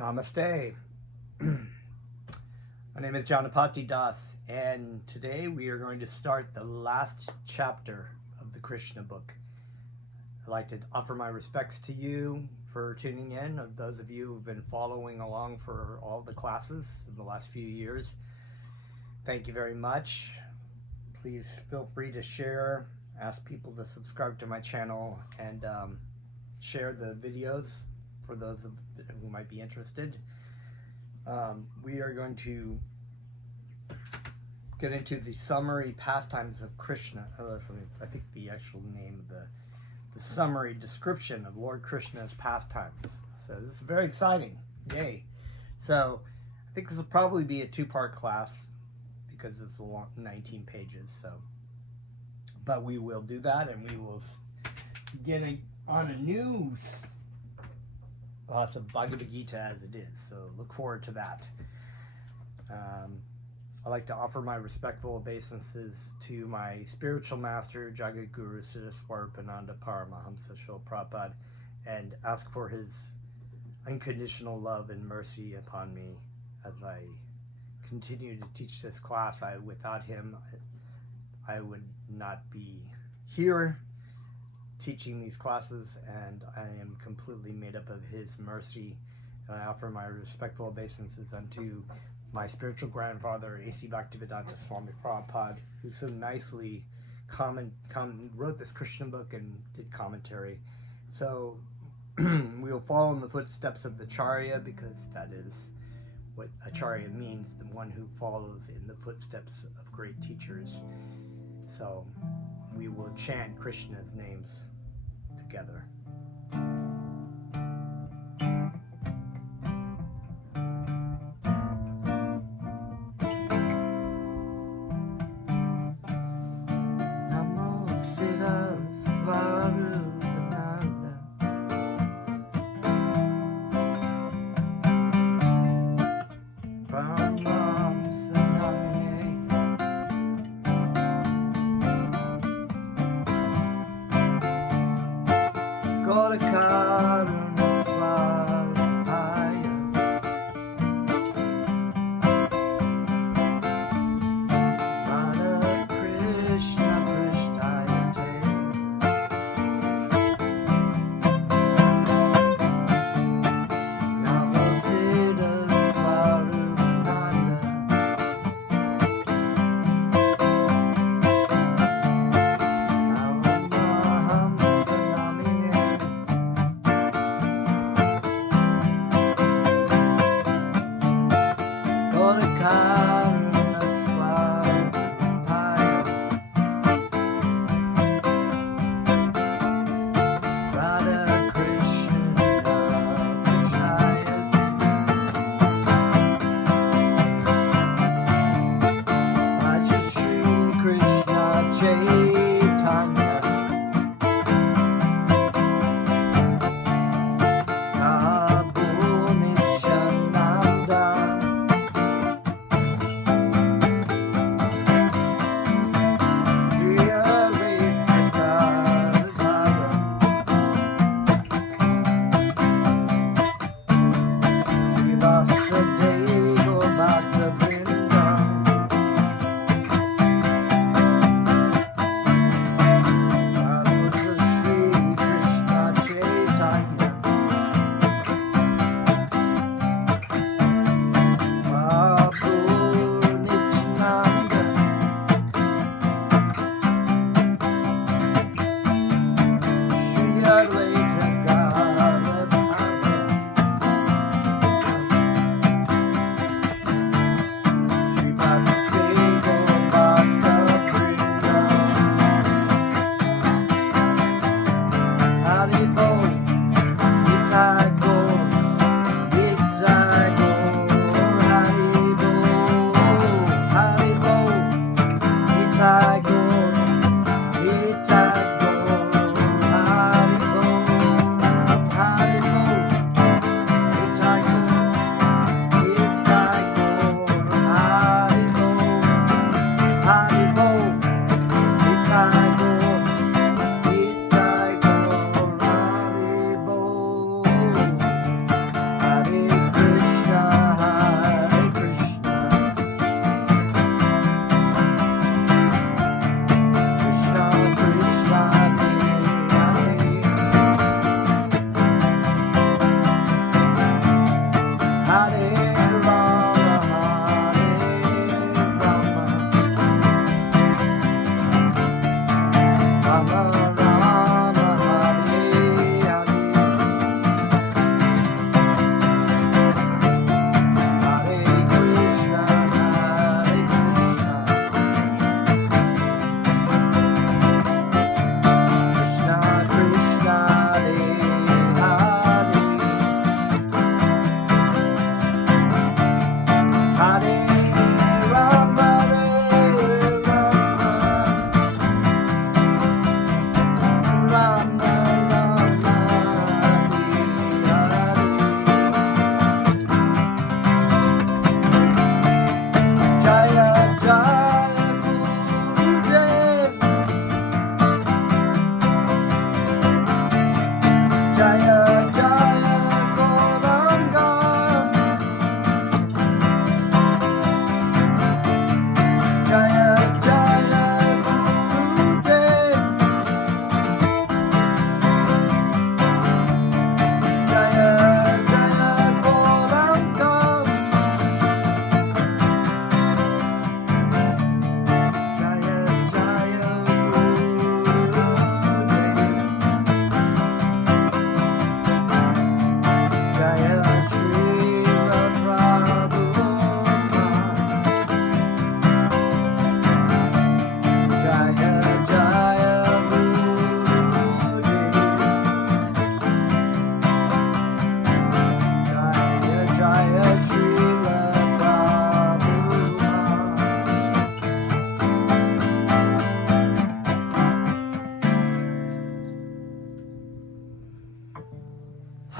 Namaste. My name is Janapati Das, and today we are going to start the last chapter of the Krishna book. I'd like to offer my respects to you for tuning in, of those of you who've been following along for all the classes in the last few years. Thank you very much. Please feel free to share, ask people to subscribe to my channel, and share the videos for those who might be interested. We are going to get into the summary pastimes of Krishna. I think the actual name of the summary description of Lord Krishna's pastimes. So this is very exciting. Yay. So I think this will probably be a two-part class because it's a long 19 pages. But we will do that, and we will get on a new class of Bhagavad Gita as it is. So look forward to that. I'd like to offer my respectful obeisances to my spiritual master, Jagat Guru Siddhaswarapananda Paramahamsa Srila Prabhupada, and ask for his unconditional love and mercy upon me as I continue to teach this class. Without him, I would not be here teaching these classes, and I am completely made up of his mercy. And I offer my respectful obeisances unto my spiritual grandfather, A.C. Bhaktivedanta Swami Prabhupada, who so nicely wrote this Christian book and did commentary. So we will follow in the footsteps of the Acharya, because that is what Acharya means, the one who follows in the footsteps of great teachers. So we will chant Krishna's names together.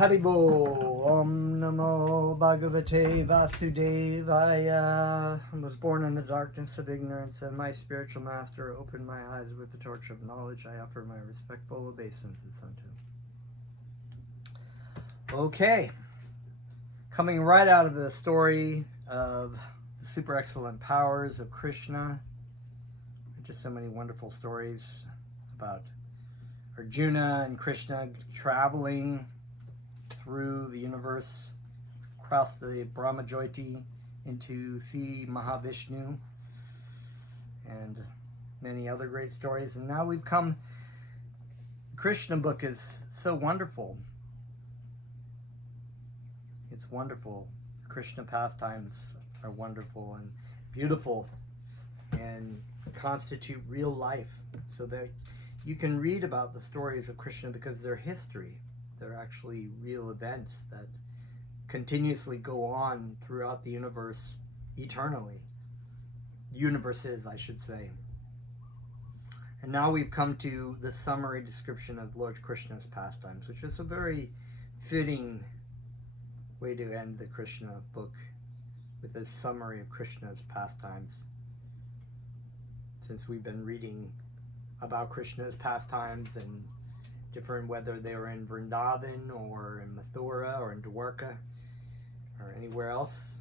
Haribo, Om Namo Bhagavate Vasudevaya. I was born in the darkness of ignorance, and my spiritual master opened my eyes with the torch of knowledge. I offer my respectful obeisances unto him. Okay, coming right out of the story of the super excellent powers of Krishna. Just so many wonderful stories about Arjuna and Krishna traveling through the universe, across the Brahmajyoti into see Mahavishnu, and many other great stories. And now we've come, the Krishna book is so wonderful. It's wonderful. Krishna pastimes are wonderful and beautiful and constitute real life, so that you can read about the stories of Krishna because they're history. They're actually real events that continuously go on throughout the universe eternally. Universes, I should say. And now we've come to the summary description of Lord Krishna's pastimes, which is a very fitting way to end the Krishna book, with a summary of Krishna's pastimes. Since we've been reading about Krishna's pastimes and different, whether they were in Vrindavan or in Mathura or in Dwarka or anywhere else,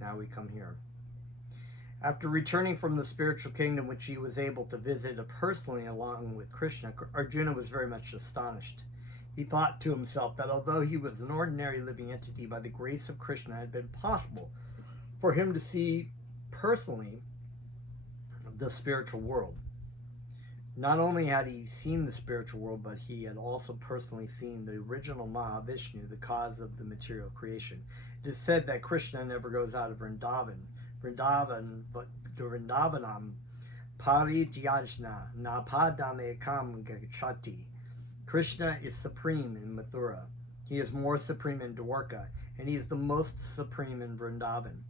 now we come here. After returning from the spiritual kingdom, which he was able to visit personally along with Krishna, Arjuna was very much astonished. He thought to himself that although he was an ordinary living entity, by the grace of Krishna, it had been possible for him to see personally the spiritual world. Not only had he seen the spiritual world, but he had also personally seen the original Mahavishnu, the cause of the material creation. It is said that Krishna never goes out of Vrindavanam parijyajna napadamekam gachati. Krishna is supreme in Mathura. He is more supreme in Dwarka, and he is the most supreme in Vrindavan.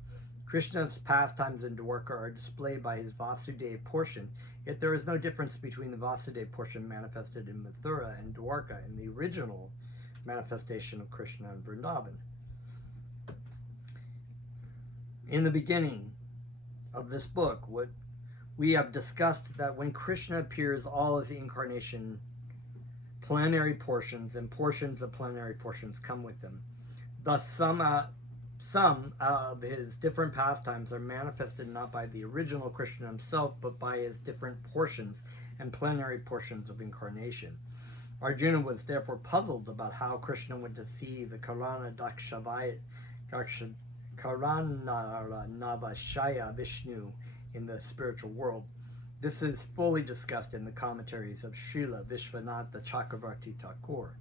Krishna's pastimes in Dwarka are displayed by his Vasudeva portion, yet there is no difference between the Vasudeva portion manifested in Mathura and Dwarka and the original manifestation of Krishna in Vrindavan. In the beginning of this book, what we have discussed that when Krishna appears, all his incarnation plenary portions and portions of plenary portions come with him. Thus, some of his different pastimes are manifested not by the original Krishna himself, but by his different portions and plenary portions of incarnation. Arjuna was therefore puzzled about how Krishna went to see the Karanavashaya Vishnu in the spiritual world. This is fully discussed in the commentaries of Srila Vishwanatha Chakravarti Thakur.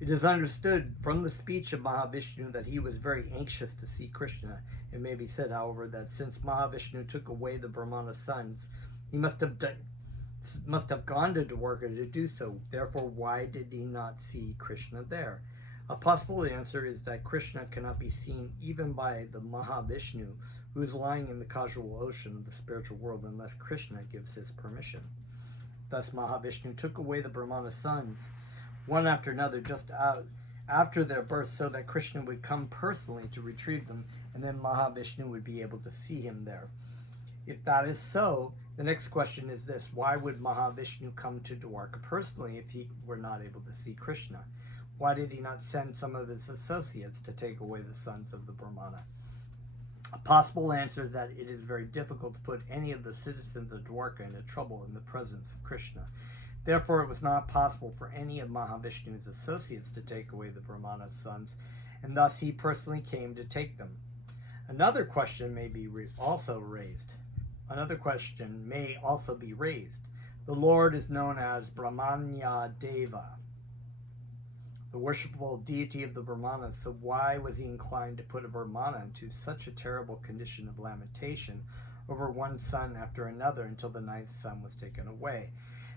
It is understood from the speech of Mahavishnu that he was very anxious to see Krishna. It may be said, however, that since Mahavishnu took away the Brahmana's sons, he must have gone to Dwarka to do so. Therefore, why did he not see Krishna there? A possible answer is that Krishna cannot be seen even by the Mahavishnu, who is lying in the causal ocean of the spiritual world, unless Krishna gives his permission. Thus, Mahavishnu took away the Brahmana's sons, one after another, just after their birth, so that Krishna would come personally to retrieve them, and then Mahavishnu would be able to see him there. If that is so, the next question is this: why would Mahavishnu come to Dwarka personally if he were not able to see Krishna? Why did he not send some of his associates to take away the sons of the Brahmana? A possible answer is that it is very difficult to put any of the citizens of Dwarka into trouble in the presence of Krishna. Therefore, it was not possible for any of Mahavishnu's associates to take away the Brahmana's sons, and thus he personally came to take them. Another question may also be raised. The Lord is known as Brahmanya Deva, the worshipable deity of the Brahmanas, so why was he inclined to put a Brahmana into such a terrible condition of lamentation over one son after another until the ninth son was taken away?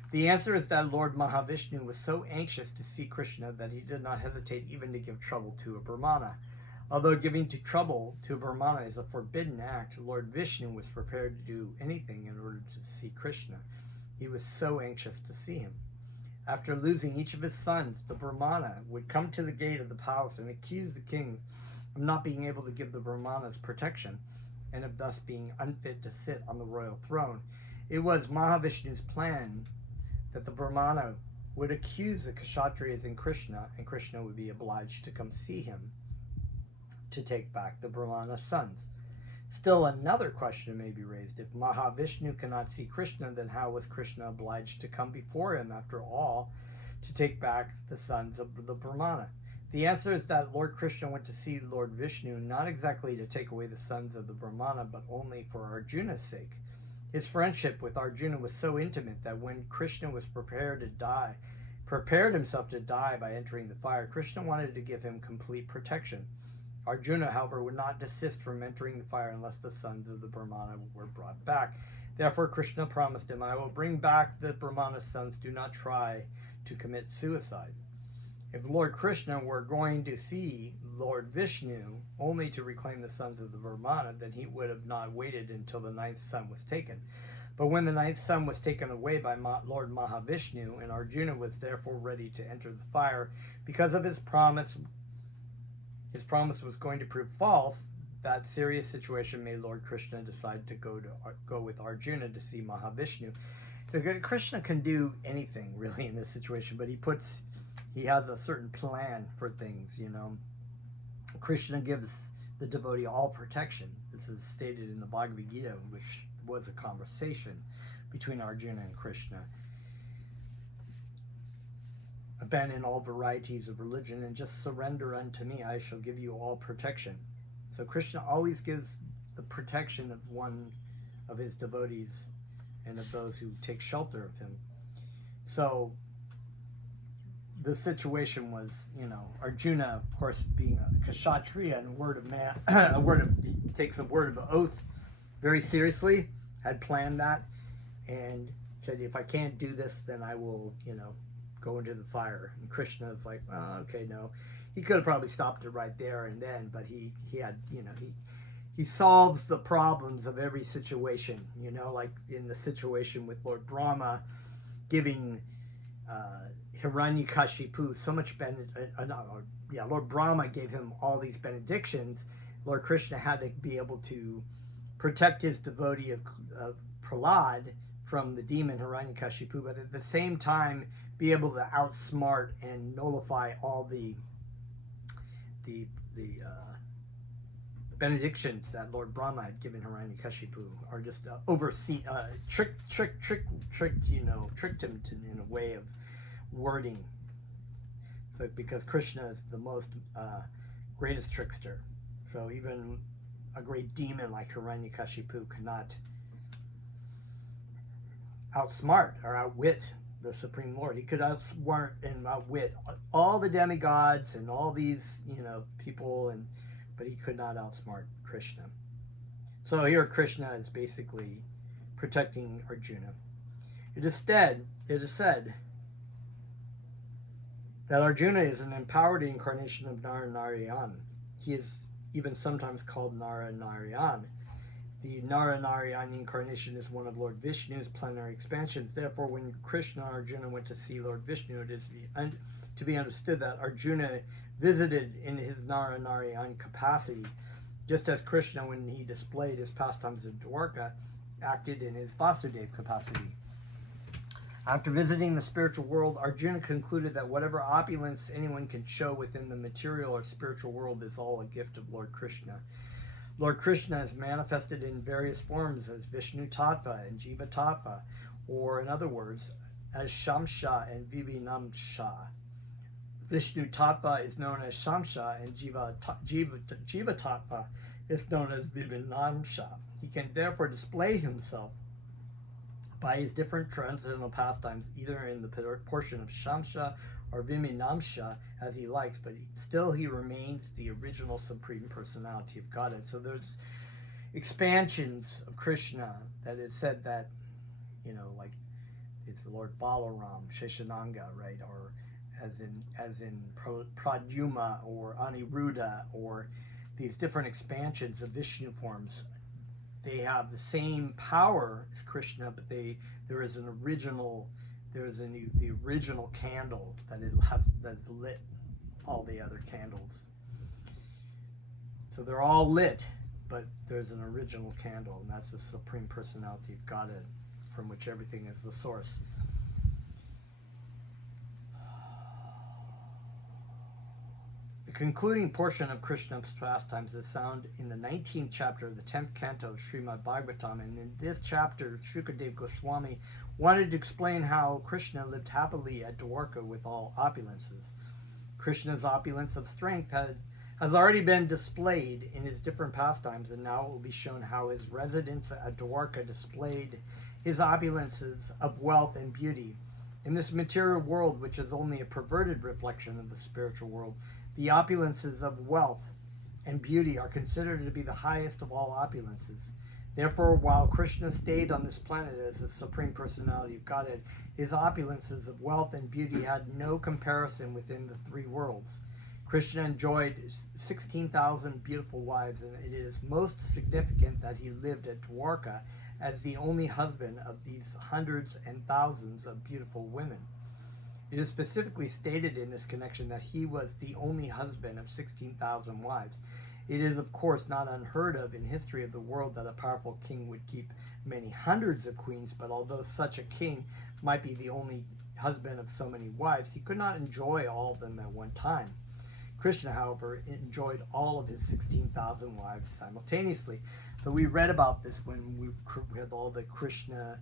The answer is that Lord Mahavishnu was so anxious to see Krishna that he did not hesitate even to give trouble to a Brahmana. Although giving trouble to a Brahmana is a forbidden act, Lord Vishnu was prepared to do anything in order to see Krishna. He was so anxious to see him. After losing each of his sons, the Brahmana would come to the gate of the palace and accuse the king of not being able to give the Brahmanas protection and of thus being unfit to sit on the royal throne. It was Mahavishnu's plan that the Brahmana would accuse the Kshatriyas and Krishna would be obliged to come see him to take back the Brahmana's sons. Still, another question may be raised. If Mahavishnu cannot see Krishna, then how was Krishna obliged to come before him, after all, to take back the sons of the Brahmana? The answer is that Lord Krishna went to see Lord Vishnu not exactly to take away the sons of the Brahmana, but only for Arjuna's sake. His friendship with Arjuna was so intimate that when Krishna was prepared himself to die by entering the fire, Krishna wanted to give him complete protection. Arjuna, however, would not desist from entering the fire unless the sons of the Brahmana were brought back. Therefore, Krishna promised him, I will bring back the Brahmana's sons. Do not try to commit suicide. If Lord Krishna were going to see Lord Vishnu only to reclaim the sons of the Brahmana, then he would have not waited until the ninth son was taken. But when the ninth son was taken away by Lord Mahavishnu, and Arjuna was therefore ready to enter the fire, because of his promise was going to prove false, that serious situation made Lord Krishna decide to go with Arjuna to see Mahavishnu. So Krishna can do anything really in this situation, but he has a certain plan for things, Krishna gives the devotee all protection. This is stated in the Bhagavad Gita, which was a conversation between Arjuna and Krishna. Abandon all varieties of religion and just surrender unto me. I shall give you all protection. So Krishna always gives the protection of one of his devotees and of those who take shelter of him. So the situation was, Arjuna, of course, being a Kshatriya and takes a word of oath very seriously, had planned that, and said, if I can't do this, then I will, go into the fire. And Krishna is like, oh, okay, no. He could have probably stopped it right there and then, but he had, he solves the problems of every situation, like in the situation with Lord Brahma giving Hiranyakashipu so much Lord Brahma gave him all these benedictions. Lord Krishna had to be able to protect his devotee of Prahlad from the demon Hiranyakashipu, but at the same time be able to outsmart and nullify all the benedictions that Lord Brahma had given Hiranyakashipu, or just tricked him in a way of wording. So because Krishna is the most greatest trickster, so even a great demon like Hiranyakashipu cannot outsmart or outwit the Supreme Lord. He could outsmart and outwit all the demigods and all these, people, but he could not outsmart Krishna. So here Krishna is basically protecting Arjuna. It is said that Arjuna is an empowered incarnation of Nara-Narayan. He is even sometimes called Nara-Narayan. The Nara-Narayan incarnation is one of Lord Vishnu's plenary expansions. Therefore, when Krishna and Arjuna went to see Lord Vishnu, it is to be understood that Arjuna visited in his Nara-Narayan capacity, just as Krishna, when he displayed his pastimes in Dwarka, acted in his Vasudeva capacity. After visiting the spiritual world, Arjuna concluded that whatever opulence anyone can show within the material or spiritual world is all a gift of Lord Krishna. Lord Krishna is manifested in various forms as Vishnu Tattva and Jiva Tattva, or in other words, as Shamsha and Vivinamsha. Vishnu Tattva is known as Shamsha, and Jiva Tattva is known as Vivinamsha. He can therefore display himself by his different transcendental pastimes, either in the portion of Shamsha or Viminamsha as he likes, but still he remains the original Supreme Personality of Godhead. So there's expansions of Krishna that is said that, like it's the Lord Balaram, Sheshananga, right? Or as in Pradyuma or Aniruddha, or these different expansions of Vishnu forms. They have the same power as Krishna, but there is an original There's the original candle that's lit all the other candles. So they're all lit, but there's an original candle, and that's the Supreme Personality of Godhead, from which everything is the source. The concluding portion of Krishna's pastimes is found in the 19th chapter of the 10th canto of Srimad Bhagavatam, and in this chapter, Shukadev Goswami wanted to explain how Krishna lived happily at Dwarka with all opulences. Krishna's opulence of strength has already been displayed in his different pastimes, and now it will be shown how his residence at Dwarka displayed his opulences of wealth and beauty. In this material world, which is only a perverted reflection of the spiritual world, the opulences of wealth and beauty are considered to be the highest of all opulences. Therefore, while Krishna stayed on this planet as the Supreme Personality of Godhead, his opulences of wealth and beauty had no comparison within the three worlds. Krishna enjoyed 16,000 beautiful wives, and it is most significant that he lived at Dwarka as the only husband of these hundreds and thousands of beautiful women. It is specifically stated in this connection that he was the only husband of 16,000 wives. It is, of course, not unheard of in history of the world that a powerful king would keep many hundreds of queens, but although such a king might be the only husband of so many wives, he could not enjoy all of them at one time. Krishna, however, enjoyed all of his 16,000 wives simultaneously. So we read about this when we had all the Krishna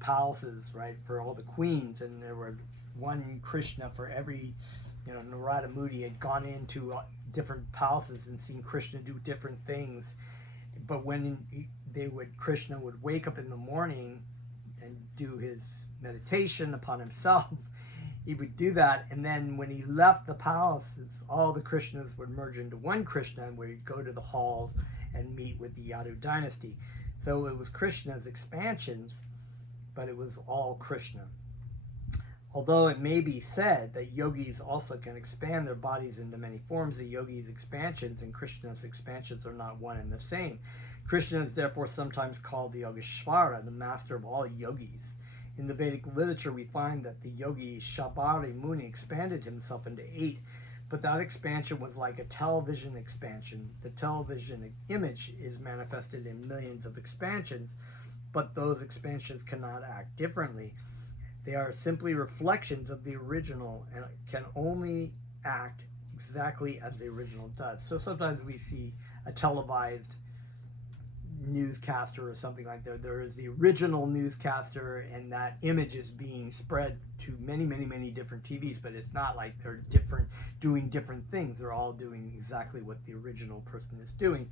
palaces, right, for all the queens, and there were one Krishna for every, Narada Muni had gone into different palaces and seen Krishna do different things. But when Krishna would wake up in the morning and do his meditation upon himself, he would do that, and then when he left the palaces, all the Krishnas would merge into one Krishna, and we'd go to the halls and meet with the Yadu dynasty. So it was Krishna's expansions, but it was all Krishna. Although it may be said that yogis also can expand their bodies into many forms, the yogi's expansions and Krishna's expansions are not one and the same. Krishna is therefore sometimes called the Yogeshvara, the master of all yogis. In the Vedic literature, we find that the yogi Shabari Muni expanded himself into 8, but that expansion was like a television expansion. The television image is manifested in millions of expansions, but those expansions cannot act differently. They are simply reflections of the original and can only act exactly as the original does. So sometimes we see a televised newscaster or something like that. There is the original newscaster, and that image is being spread to many different TVs, but it's not like they're doing different things. They're all doing exactly what the original person is doing,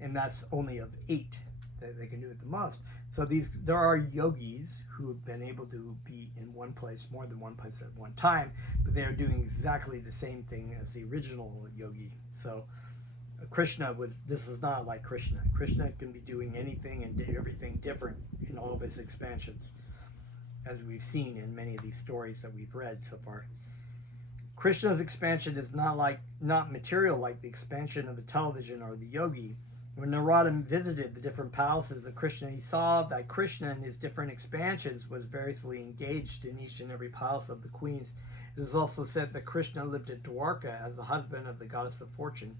and that's only of 8 that they can do at the most. So there are yogis who have been able to be in one place, more than one place at one time, but they are doing exactly the same thing as the original yogi. So this is not like Krishna. Krishna can be doing anything and everything different in all of his expansions, as we've seen in many of these stories that we've read so far. Krishna's expansion is not material like the expansion of the television or the yogi. When Narada visited the different palaces of Krishna, he saw that Krishna in his different expansions was variously engaged in each and every palace of the queens. It is also said that Krishna lived at Dwarka as the husband of the goddess of fortune.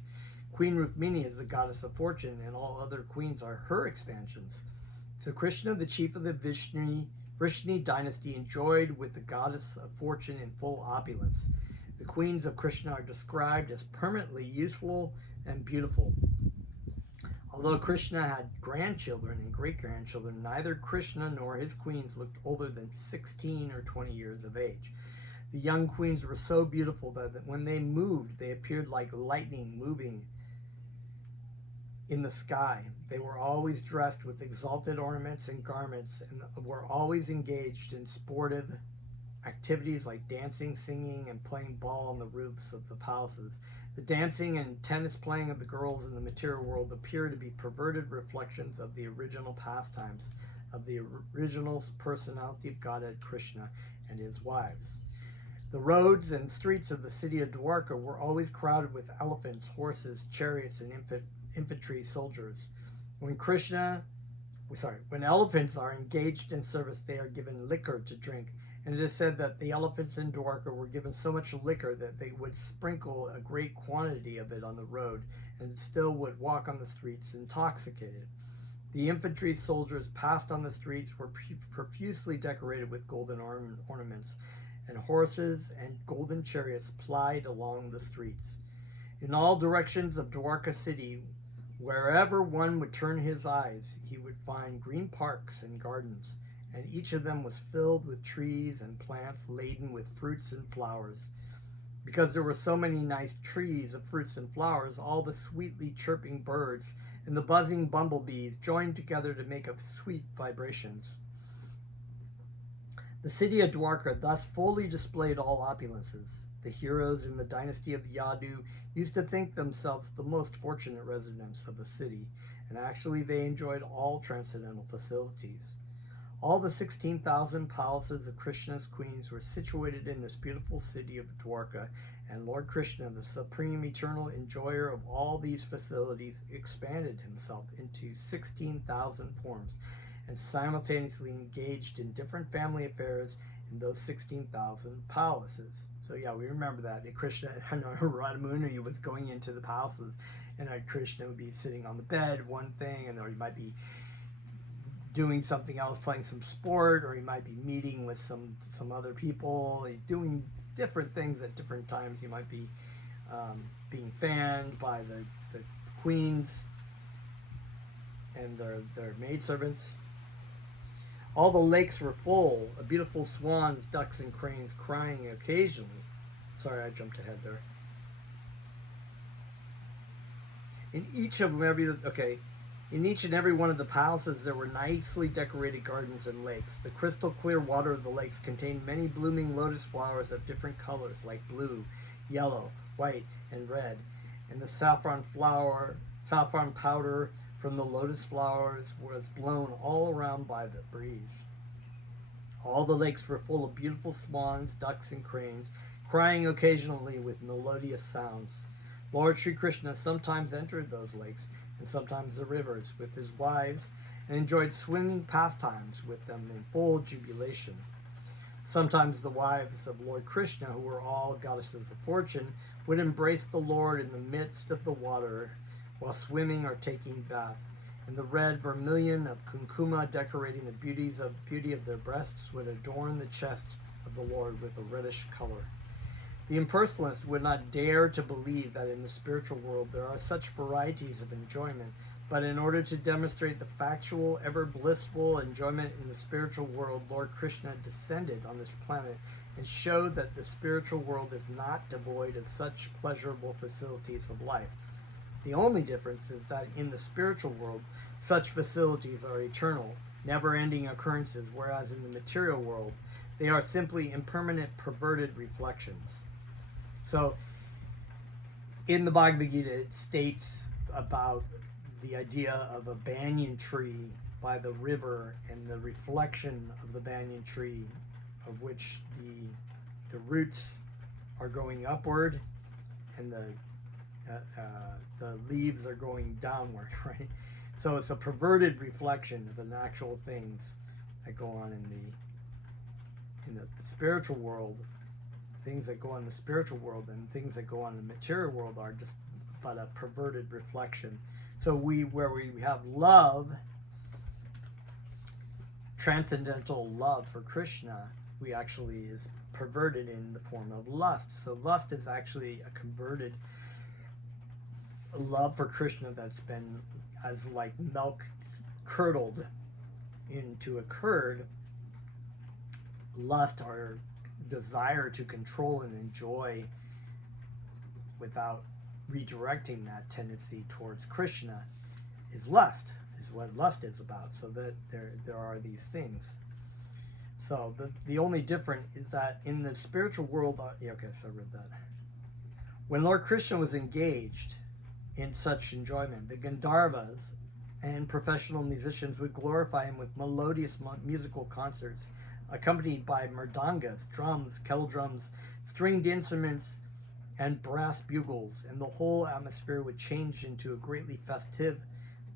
Queen Rukmini is the goddess of fortune, and all other queens are her expansions. So Krishna, the chief of the Vrishni dynasty, enjoyed with the goddess of fortune in full opulence. The queens of Krishna are described as permanently useful and beautiful. Although Krishna had grandchildren and great-grandchildren, neither Krishna nor his queens looked older than 16 or 20 years of age. The young queens were so beautiful that when they moved, they appeared like lightning moving in the sky. They were always dressed with exalted ornaments and garments, and were always engaged in sportive activities like dancing, singing, and playing ball on the roofs of the palaces. The dancing and tennis playing of the girls in the material world appear to be perverted reflections of the original pastimes of the original personality of Godhead Krishna and his wives. The roads and streets of the city of Dwarka were always crowded with elephants, horses, chariots, and infantry soldiers. When elephants are engaged in service, they are given liquor to drink, And it is said that the elephants in Dwarka were given so much liquor that they would sprinkle a great quantity of it on the road and still would walk on the streets intoxicated. The infantry soldiers passed on the streets were profusely decorated with golden ornaments, and horses and golden chariots plied along the streets. In all directions of Dwarka city, wherever one would turn his eyes, he would find green parks and gardens, and each of them was filled with trees and plants laden with fruits and flowers. Because there were so many nice trees of fruits and flowers, all the sweetly chirping birds and the buzzing bumblebees joined together to make up sweet vibrations. The city of Dwarka thus fully displayed all opulences. The heroes in the dynasty of Yadu used to think themselves the most fortunate residents of the city, and actually they enjoyed all transcendental facilities. All the 16,000 palaces of Krishna's queens were situated in this beautiful city of Dwarka, and Lord Krishna, the supreme eternal enjoyer of all these facilities, expanded himself into 16,000 forms and simultaneously engaged in different family affairs in those 16,000 palaces. So yeah, we remember that. Krishna, Radhamuni was going into the palaces, and Krishna would be sitting on the bed, one thing, and or he might be doing something else, playing some sport, or he might be meeting with some other people, doing different things at different times. He might be being fanned by the queens and their maidservants. All the lakes were full of beautiful swans, ducks, and cranes crying occasionally. Sorry, I jumped ahead there. In each and every one of the palaces there were nicely decorated gardens and lakes. The crystal clear water of the lakes contained many blooming lotus flowers of different colors, like blue, yellow, white, and red. And the saffron powder from the lotus flowers was blown all around by the breeze. All the lakes were full of beautiful swans, ducks, and cranes, crying occasionally with melodious sounds. Lord Sri Krishna sometimes entered those lakes and sometimes the rivers with his wives and enjoyed swimming pastimes with them in full jubilation. Sometimes the wives of Lord Krishna, who were all goddesses of fortune, would embrace the Lord in the midst of the water while swimming or taking bath, and the red vermilion of kunkuma decorating the beauty of their breasts would adorn the chest of the Lord with a reddish color. The impersonalist would not dare to believe that in the spiritual world there are such varieties of enjoyment, but in order to demonstrate the factual, ever blissful enjoyment in the spiritual world, Lord Krishna descended on this planet and showed that the spiritual world is not devoid of such pleasurable facilities of life. The only difference is that in the spiritual world, such facilities are eternal, never-ending occurrences, whereas in the material world, they are simply impermanent, perverted reflections. So, in the Bhagavad Gita, it states about the idea of a banyan tree by the river and the reflection of the banyan tree, of which the roots are going upward and the leaves are going downward, right? So it's a perverted reflection of the actual things that go on in the spiritual world. Things that go on in the spiritual world and things that go on in the material world are just but a perverted reflection. So where we have love, transcendental love for Krishna, we actually is perverted in the form of lust. So lust is actually a converted love for Krishna that's been as like milk curdled into a curd. Lust, or desire to control and enjoy without redirecting that tendency towards Krishna, is lust, is what lust is about. So that there are these things. So the only difference is that in the spiritual world, so I read that. When Lord Krishna was engaged in such enjoyment, the Gandharvas and professional musicians would glorify him with melodious musical concerts, accompanied by mridangas, drums, kettle drums, stringed instruments, and brass bugles, and the whole atmosphere would change into a greatly festive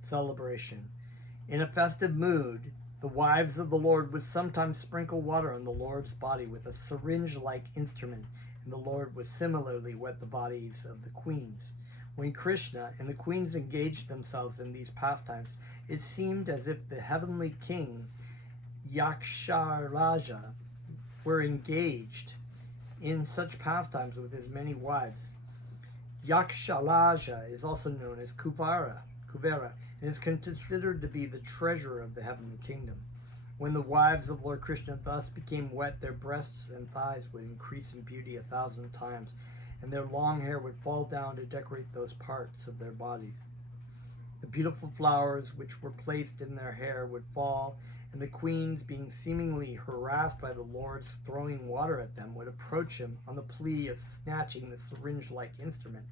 celebration. In a festive mood, The wives of the Lord would sometimes sprinkle water on the Lord's body with a syringe-like instrument, and the Lord would similarly wet the bodies of the queens. When Krishna and the queens engaged themselves in these pastimes, it seemed as if the heavenly king, Yaksharaja, were engaged in such pastimes with his many wives. Yaksharaja is also known as Kuvera, and is considered to be the treasurer of the heavenly kingdom. When the wives of Lord Krishna thus became wet, their breasts and thighs would increase in beauty 1,000 times, and their long hair would fall down to decorate those parts of their bodies. The beautiful flowers which were placed in their hair would fall, and the queens, being seemingly harassed by the Lord's throwing water at them, would approach him on the plea of snatching the syringe-like instrument,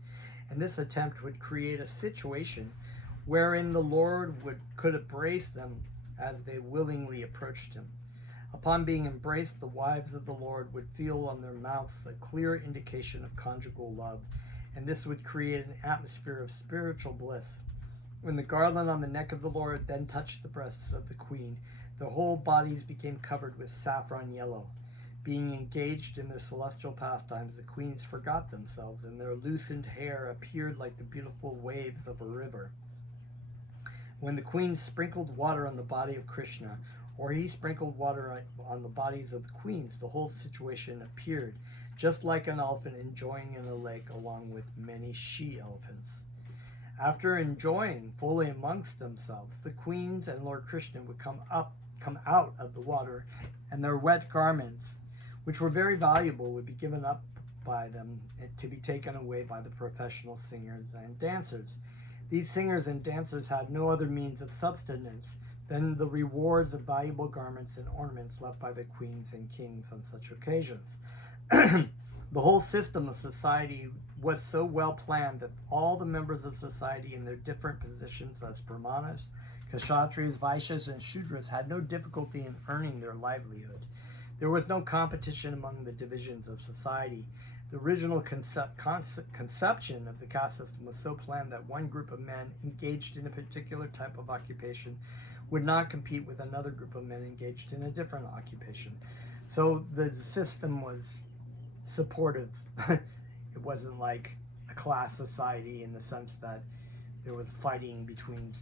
and this attempt would create a situation wherein the Lord could embrace them as they willingly approached him. Upon being embraced, the wives of the Lord would feel on their mouths a clear indication of conjugal love, and this would create an atmosphere of spiritual bliss. When the garland on the neck of the Lord then touched the breasts of the queen, their whole bodies became covered with saffron yellow. Being engaged in their celestial pastimes, the queens forgot themselves, and their loosened hair appeared like the beautiful waves of a river. When the queens sprinkled water on the body of Krishna, or he sprinkled water on the bodies of the queens, the whole situation appeared just like an elephant enjoying in a lake along with many she-elephants. After enjoying fully amongst themselves, the queens and Lord Krishna would come out of the water, and their wet garments, which were very valuable, would be given up by them to be taken away by the professional singers and dancers. These singers and dancers had no other means of subsistence than the rewards of valuable garments and ornaments left by the queens and kings on such occasions. The whole system of society was so well planned that all the members of society in their different positions as Brahmanas, Kshatriyas, Vaishyas, and Shudras had no difficulty in earning their livelihood. There was no competition among the divisions of society. The original conception of the caste system was so planned that one group of men engaged in a particular type of occupation would not compete with another group of men engaged in a different occupation. So the system was supportive. It wasn't like a class society in the sense that there was fighting between,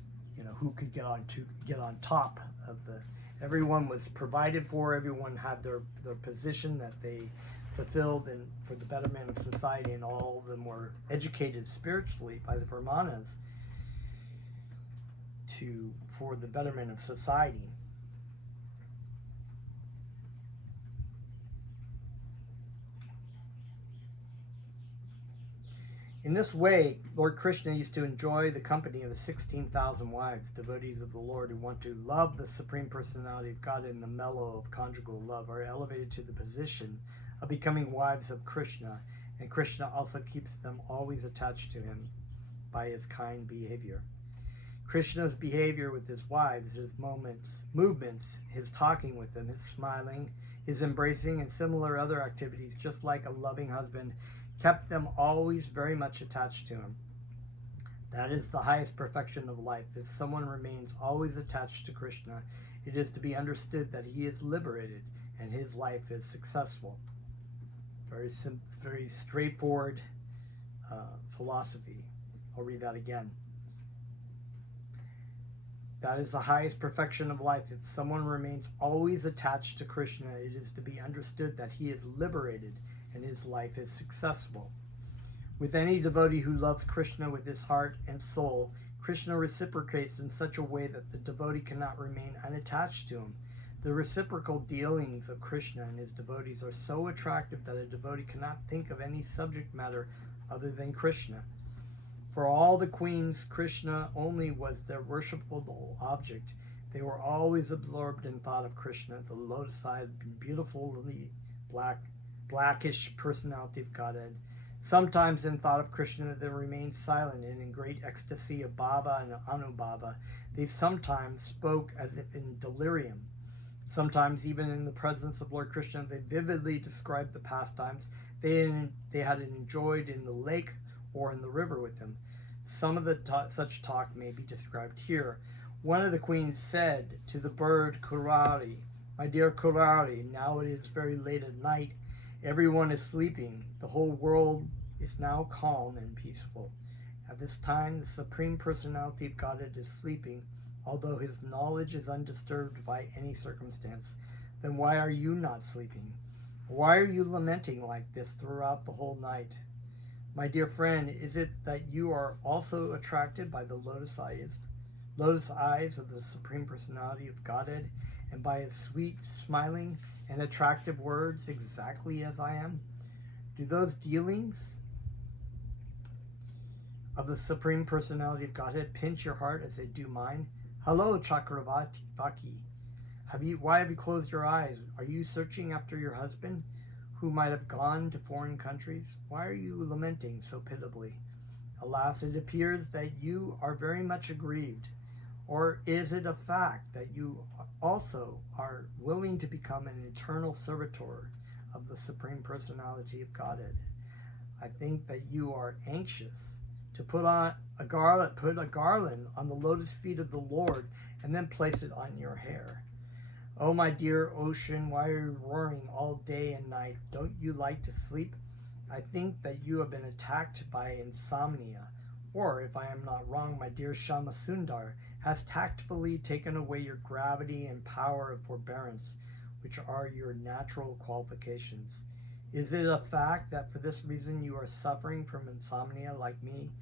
who could get on top of the. Everyone was provided for. Everyone had their position that they fulfilled and for the betterment of society, and all of them were educated spiritually by the Brahmanas for the betterment of society. In this way, Lord Krishna used to enjoy the company of the 16,000 wives, devotees of the Lord who want to love the Supreme Personality of God in the mellow of conjugal love, are elevated to the position of becoming wives of Krishna, and Krishna also keeps them always attached to him by his kind behavior. Krishna's behavior with his wives, his movements, his talking with them, his smiling, his embracing, and similar other activities, just like a loving husband, kept them always very much attached to him. That is the highest perfection of life. If someone remains always attached to Krishna, it is to be understood that he is liberated and his life is successful. Very straightforward philosophy. I'll read that again. That is the highest perfection of life. If someone remains always attached to Krishna, it is to be understood that he is liberated and his life is successful. With any devotee who loves Krishna with his heart and soul, Krishna reciprocates in such a way that the devotee cannot remain unattached to him. The reciprocal dealings of Krishna and his devotees are so attractive that a devotee cannot think of any subject matter other than Krishna. For all the queens, Krishna only was their worshipable object. They were always absorbed in thought of Krishna, the lotus-eyed, beautifully blackish personality of Godhead. Sometimes in thought of Krishna they remained silent, and in great ecstasy of bhava and anubhava. They sometimes spoke as if in delirium. Sometimes even in the presence of Lord Krishna they vividly described the pastimes they had enjoyed in the lake or in the river with him. Some of the such talk may be described here. One of the queens said to the bird Kurari, "My dear Kurari, now it is very late at night. Everyone is sleeping. The whole world is now calm and peaceful. At this time, the Supreme Personality of Godhead is sleeping, although his knowledge is undisturbed by any circumstance. Then why are you not sleeping? Why are you lamenting like this throughout the whole night? My dear friend, is it that you are also attracted by the lotus eyes of the Supreme Personality of Godhead, and by his sweet, smiling, and attractive words, exactly as I am? Do those dealings of the Supreme Personality of Godhead pinch your heart as they do mine? Hello, Chakravati. Why have you closed your eyes? Are you searching after your husband, who might have gone to foreign countries? Why are you lamenting so pitiably? Alas, it appears that you are very much aggrieved. Or is it a fact that you also are willing to become an eternal servitor of the Supreme Personality of Godhead? I think that you are anxious to put a garland on the lotus feet of the Lord and then place it on your hair. Oh, my dear ocean, why are you roaring all day and night? Don't you like to sleep? I think that you have been attacked by insomnia. Or, if I am not wrong, my dear Shamasundar has tactfully taken away your gravity and power of forbearance, which are your natural qualifications. Is it a fact that for this reason you are suffering from insomnia like me?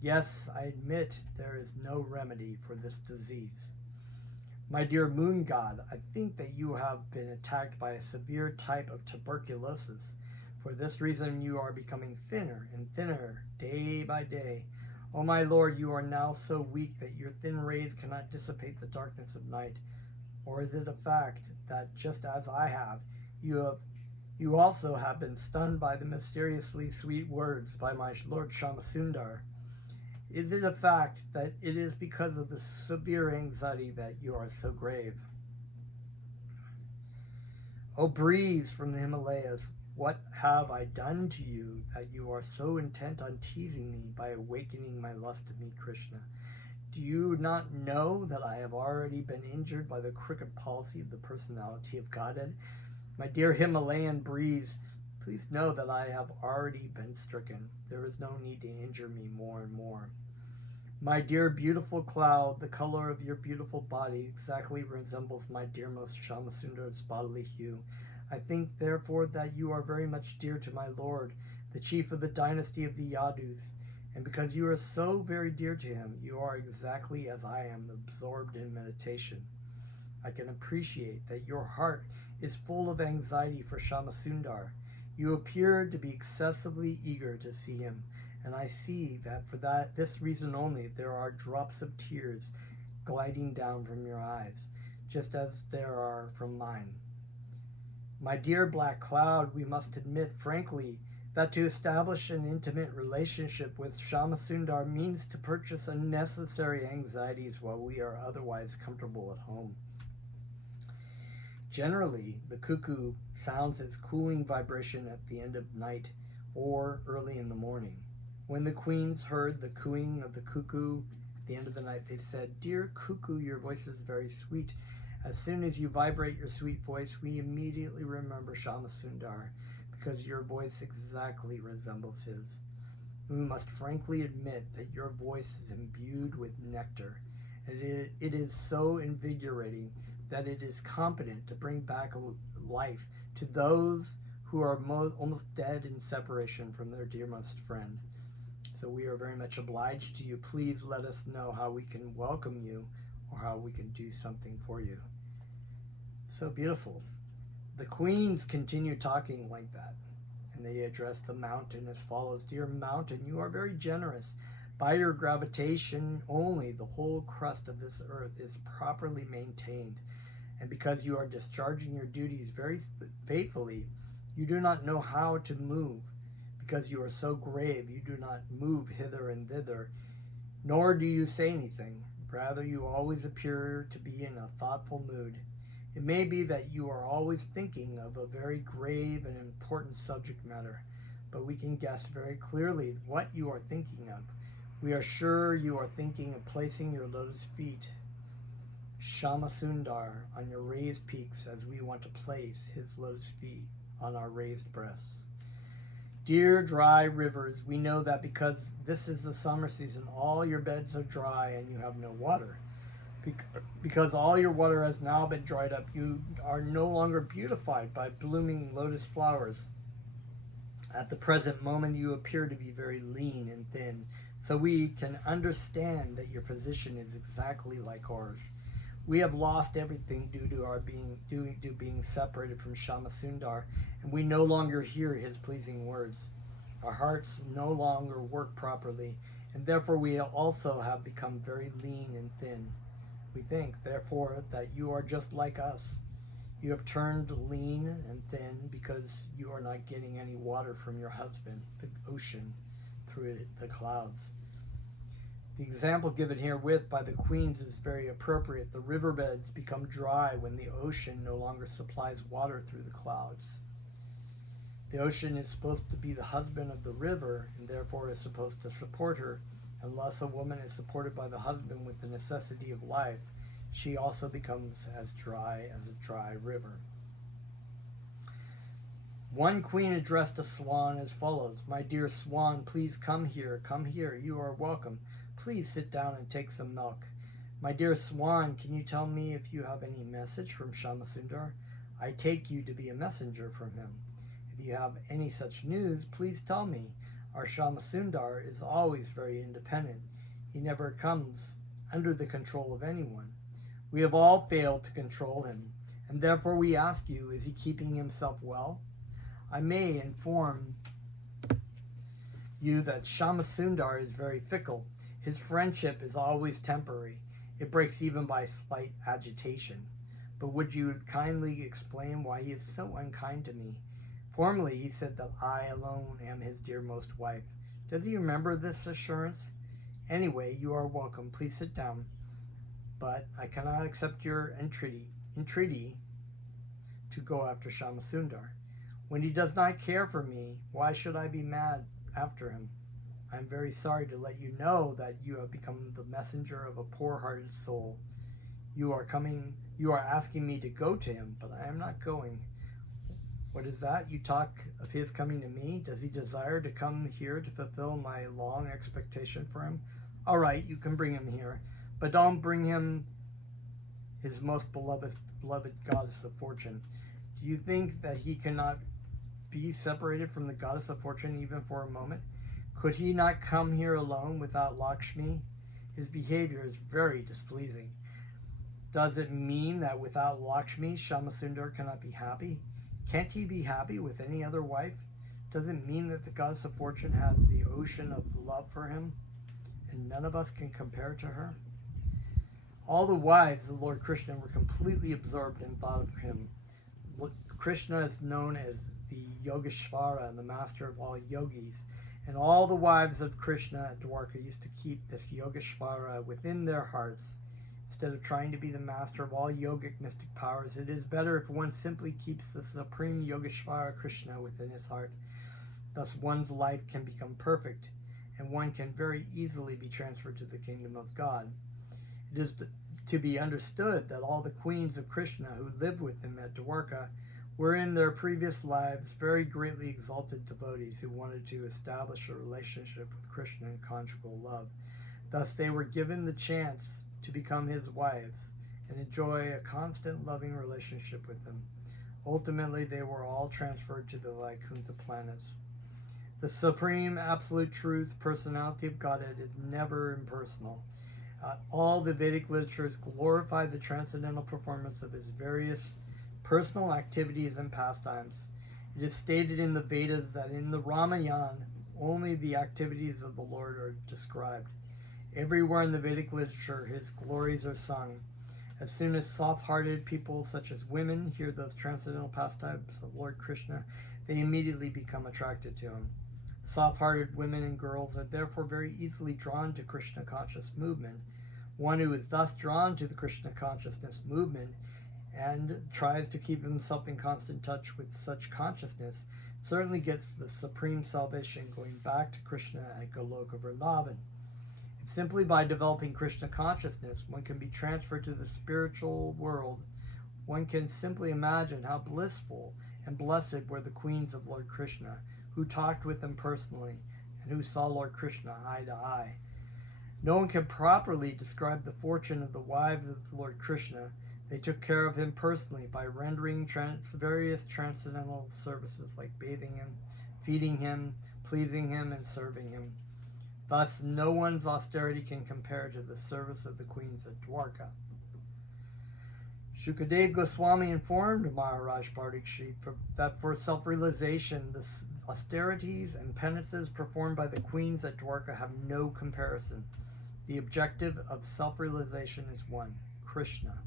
Yes, I admit there is no remedy for this disease. My dear moon god, I think that you have been attacked by a severe type of tuberculosis. For this reason you are becoming thinner and thinner day by day. Oh my lord, you are now so weak that your thin rays cannot dissipate the darkness of night. Or is it a fact that just as I have, you also have been stunned by the mysteriously sweet words by my Lord Shamasundar? Is it a fact that it is because of the severe anxiety that you are so grave? O breeze from the Himalayas, what have I done to you that you are so intent on teasing me by awakening my lust to meet Krishna? Do you not know that I have already been injured by the crooked policy of the Personality of Godhead? My dear Himalayan breeze, please know that I have already been stricken. There is no need to injure me more and more. My dear beautiful cloud, the color of your beautiful body exactly resembles my dearmost Shamasundar's bodily hue. I think, therefore, that you are very much dear to my lord, the chief of the dynasty of the Yadus, and because you are so very dear to him, you are exactly as I am, absorbed in meditation. I can appreciate that your heart is full of anxiety for Shamasundar. You appear to be excessively eager to see him, and I see that for this reason only there are drops of tears gliding down from your eyes, just as there are from mine. My dear black cloud, we must admit frankly that to establish an intimate relationship with Shamasundar means to purchase unnecessary anxieties while we are otherwise comfortable at home. Generally, the cuckoo sounds its cooling vibration at the end of night or early in the morning. When the queens heard the cooing of the cuckoo at the end of the night, they said, "Dear cuckoo, your voice is very sweet. As soon as you vibrate your sweet voice, we immediately remember Shamasundar, because your voice exactly resembles his. We must frankly admit that your voice is imbued with nectar, and it is so invigorating that it is competent to bring back life to those who are almost dead in separation from their dearest friend. So we are very much obliged to you. Please let us know how we can welcome you or how we can do something for you." So beautiful. The queens continue talking like that, and they address the mountain as follows: "Dear mountain, you are very generous. By your gravitation only, the whole crust of this earth is properly maintained, and because you are discharging your duties very faithfully, you do not know how to move. Because you are so grave, you do not move hither and thither, nor do you say anything. Rather, you always appear to be in a thoughtful mood. It may be that you are always thinking of a very grave and important subject matter, but we can guess very clearly what you are thinking of. We are sure you are thinking of placing your lotus feet Shama Sundar on your raised peaks as we want to place his lotus feet on our raised breasts. Dear dry rivers, we know that because this is the summer season, all your beds are dry and you have no water. Because all your water has now been dried up, you are no longer beautified by blooming lotus flowers. At the present moment, you appear to be very lean and thin, so we can understand that your position is exactly like ours. We have lost everything due to being separated from Shama Sundar, and we no longer hear his pleasing words. Our hearts no longer work properly, and therefore we also have become very lean and thin. We think, therefore, that you are just like us. You have turned lean and thin because you are not getting any water from your husband, the ocean, through the clouds. The example given herewith by the queens is very appropriate. The riverbeds become dry when the ocean no longer supplies water through the clouds. The ocean is supposed to be the husband of the river and therefore is supposed to support her. Unless a woman is supported by the husband with the necessity of life, she also becomes as dry as a dry river. One queen addressed a swan as follows: My dear swan, please come here, you are welcome. Please sit down and take some milk. My dear swan, can you tell me if you have any message from Shama Sundar? I take you to be a messenger from him. If you have any such news, please tell me. Our Shama Sundar is always very independent. He never comes under the control of anyone. We have all failed to control him, and therefore we ask you, is he keeping himself well? I may inform you that Shama Sundar is very fickle. His friendship is always temporary. It breaks even by slight agitation. But would you kindly explain why he is so unkind to me? Formerly he said that I alone am his dearmost wife. Does he remember this assurance? Anyway, you are welcome. Please sit down. But I cannot accept your entreaty to go after Shama Sundar. When he does not care for me, why should I be mad after him? I am very sorry to let you know that you have become the messenger of a poor-hearted soul. You are asking me to go to him, but I am not going. What is that? You talk of his coming to me? Does he desire to come here to fulfill my long expectation for him? All right, you can bring him here, but don't bring him his most beloved goddess of fortune. Do you think that he cannot be separated from the goddess of fortune even for a moment? Could he not come here alone without Lakshmi? His behavior is very displeasing. Does it mean that without Lakshmi, Shama Sundar cannot be happy? Can't he be happy with any other wife? Does it mean that the goddess of fortune has the ocean of love for him, and none of us can compare to her? All the wives of Lord Krishna were completely absorbed in thought of him. Krishna is known as the Yogeshvara and the master of all yogis, and all the wives of Krishna at Dwarka used to keep this Yogeshvara within their hearts. Instead of trying to be the master of all yogic mystic powers, it is better if one simply keeps the supreme Yogeshvara Krishna within his heart. Thus one's life can become perfect, and one can very easily be transferred to the kingdom of God. It is to be understood that all the queens of Krishna who lived with him at Dwarka were in their previous lives very greatly exalted devotees who wanted to establish a relationship with Krishna in conjugal love. Thus they were given the chance to become his wives and enjoy a constant loving relationship with him. Ultimately, they were all transferred to the Vaikuntha planets. The supreme absolute truth, personality of Godhead, is never impersonal. All the Vedic literatures glorify the transcendental performance of his various personal activities and pastimes. It is stated in the Vedas that in the Ramayana, only the activities of the Lord are described. Everywhere in the Vedic literature, his glories are sung. As soon as soft-hearted people, such as women, hear those transcendental pastimes of Lord Krishna, they immediately become attracted to him. Soft-hearted women and girls are therefore very easily drawn to Krishna conscious movement. One who is thus drawn to the Krishna consciousness movement and tries to keep himself in constant touch with such consciousness certainly gets the supreme salvation going back to Krishna at Goloka Vrindavan. Simply by developing Krishna consciousness, one can be transferred to the spiritual world. One can simply imagine how blissful and blessed were the queens of Lord Krishna, who talked with him personally and who saw Lord Krishna eye to eye. No one can properly describe the fortune of the wives of Lord Krishna. They took care of him personally by rendering various transcendental services like bathing him, feeding him, pleasing him, and serving him. Thus, no one's austerity can compare to the service of the queens at Dwarka. Shukadev Goswami informed Maharaj Parikshit that for self-realization, the austerities and penances performed by the queens at Dwarka have no comparison. The objective of self-realization is one, Krishna.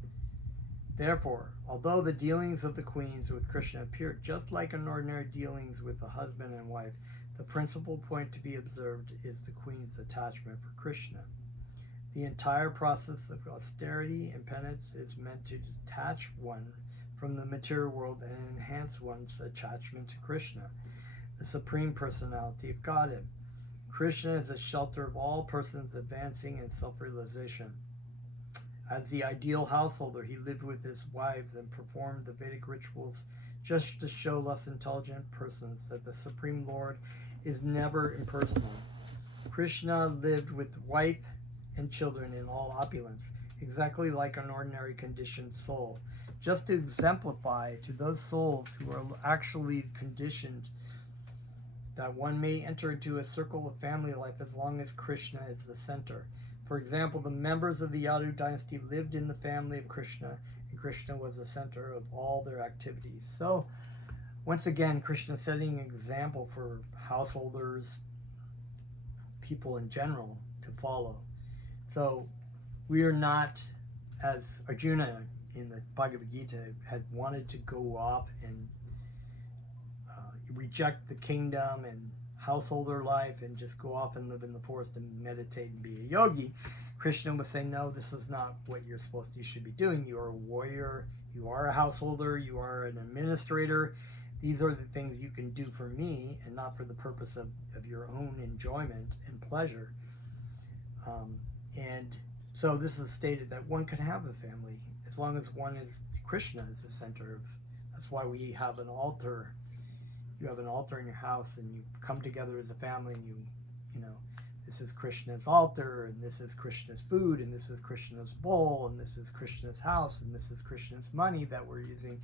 Therefore, although the dealings of the queens with Krishna appear just like an ordinary dealings with a husband and wife, the principal point to be observed is the queen's attachment for Krishna. The entire process of austerity and penance is meant to detach one from the material world and enhance one's attachment to Krishna, the Supreme Personality of Godhead. Krishna is the shelter of all persons advancing in self-realization. As the ideal householder, he lived with his wives and performed the Vedic rituals just to show less intelligent persons that the Supreme Lord is never impersonal. Krishna lived with wife and children in all opulence, exactly like an ordinary conditioned soul, just to exemplify to those souls who are actually conditioned that one may enter into a circle of family life as long as Krishna is the center. For example, the members of the Yadu dynasty lived in the family of Krishna, and Krishna was the center of all their activities. So, once again, Krishna is setting an example for householders, people in general, to follow. So, we are not, as Arjuna in the Bhagavad Gita had wanted to go off and reject the kingdom and householder life and just go off and live in the forest and meditate and be a yogi. Krishna was saying, no, this is not what you should be doing. You are a warrior, you are a householder, you are an administrator. These are the things you can do for me and not for the purpose of your own enjoyment and pleasure. And so this is stated that one can have a family as long as one is, Krishna is the center of, that's why we have an altar. You have an altar in your house and you come together as a family and you know, this is Krishna's altar and this is Krishna's food and this is Krishna's bowl and this is Krishna's house and this is Krishna's money that we're using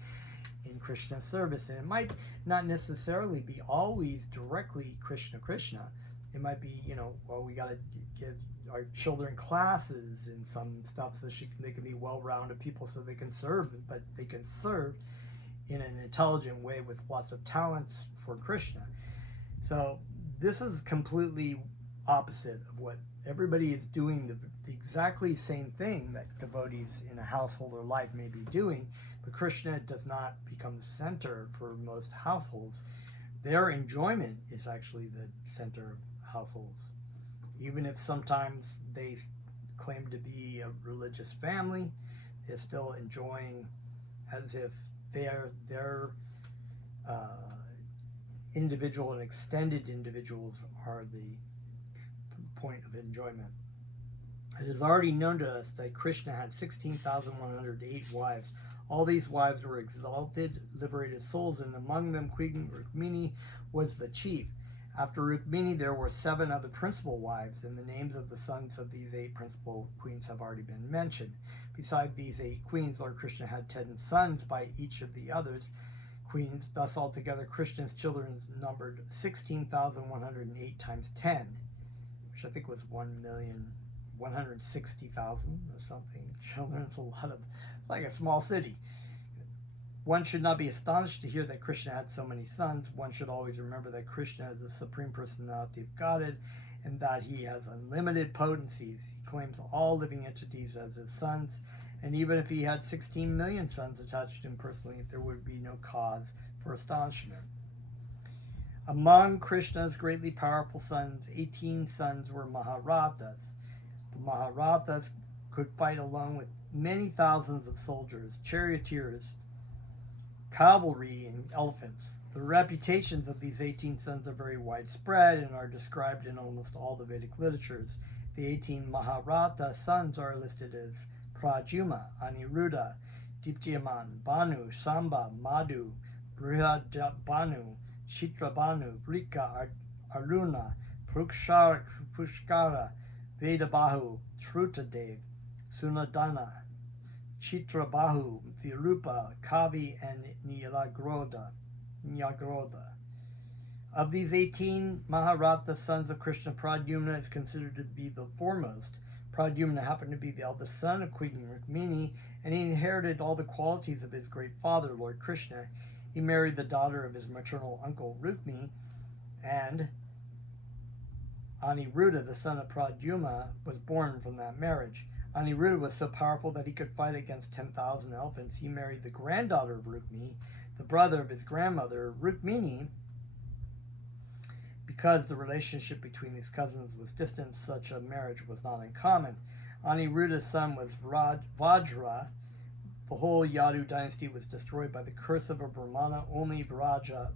in Krishna's service. And it might not necessarily be always directly Krishna. It might be, you know, well, we got to give our children classes and some stuff so they can be well-rounded people so they can serve, but they can serve in an intelligent way with lots of talents for Krishna. So this is completely opposite of what everybody is doing, the exactly same thing that devotees in a householder life may be doing, but Krishna does not become the center for most households. Their enjoyment is actually the center of households. Even if sometimes they claim to be a religious family, they're still enjoying as if their individual and extended individuals are the point of enjoyment. It is already known to us that Krishna had 16,108 wives. All these wives were exalted, liberated souls, and among them Queen Rukmini was the chief. After Rukmini, there were 7 other principal wives, and the names of the sons of these 8 principal queens have already been mentioned. Beside these 8 queens, Lord Krishna had 10 sons by each of the others queens. Thus, altogether, Krishna's children numbered 16,108 times 10, which I think was 1,160,000 or something. Children, it's a lot of, like a small city. One should not be astonished to hear that Krishna had so many sons. One should always remember that Krishna is the Supreme Personality of Godhead and that he has unlimited potencies. He claims all living entities as his sons, and even if he had 16 million sons attached to him personally, there would be no cause for astonishment. Among Krishna's greatly powerful sons, 18 sons were Maharathas. The Maharathas could fight alone with many thousands of soldiers, charioteers, cavalry, and elephants. The reputations of these 18 sons are very widespread and are described in almost all the Vedic literatures. The 18 Mahabharata sons are listed as Pradyumna, Aniruddha, Diptyaman, Banu, Samba, Madhu, Brihadbanu, Chitrabhanu, Vrika, Aruna, Pushkara, Vedabahu, Shrutadev, Sunadana, Chitrabahu, Virupa, Kavi, and Nyagroda. Of these 18 Mahabharata sons of Krishna, Pradyumna is considered to be the foremost. Pradyumna happened to be the eldest son of Queen Rukmini, and he inherited all the qualities of his great father, Lord Krishna. He married the daughter of his maternal uncle Rukmi, and Aniruddha, the son of Pradyumna, was born from that marriage. Aniruddha was so powerful that he could fight against 10,000 elephants. He married the granddaughter of Rukmi, the brother of his grandmother, Rukmini. Because the relationship between these cousins was distant, such a marriage was not uncommon. Aniruddha's son was Vajra. The whole Yadu dynasty was destroyed by the curse of a Brahmana. Only Vajra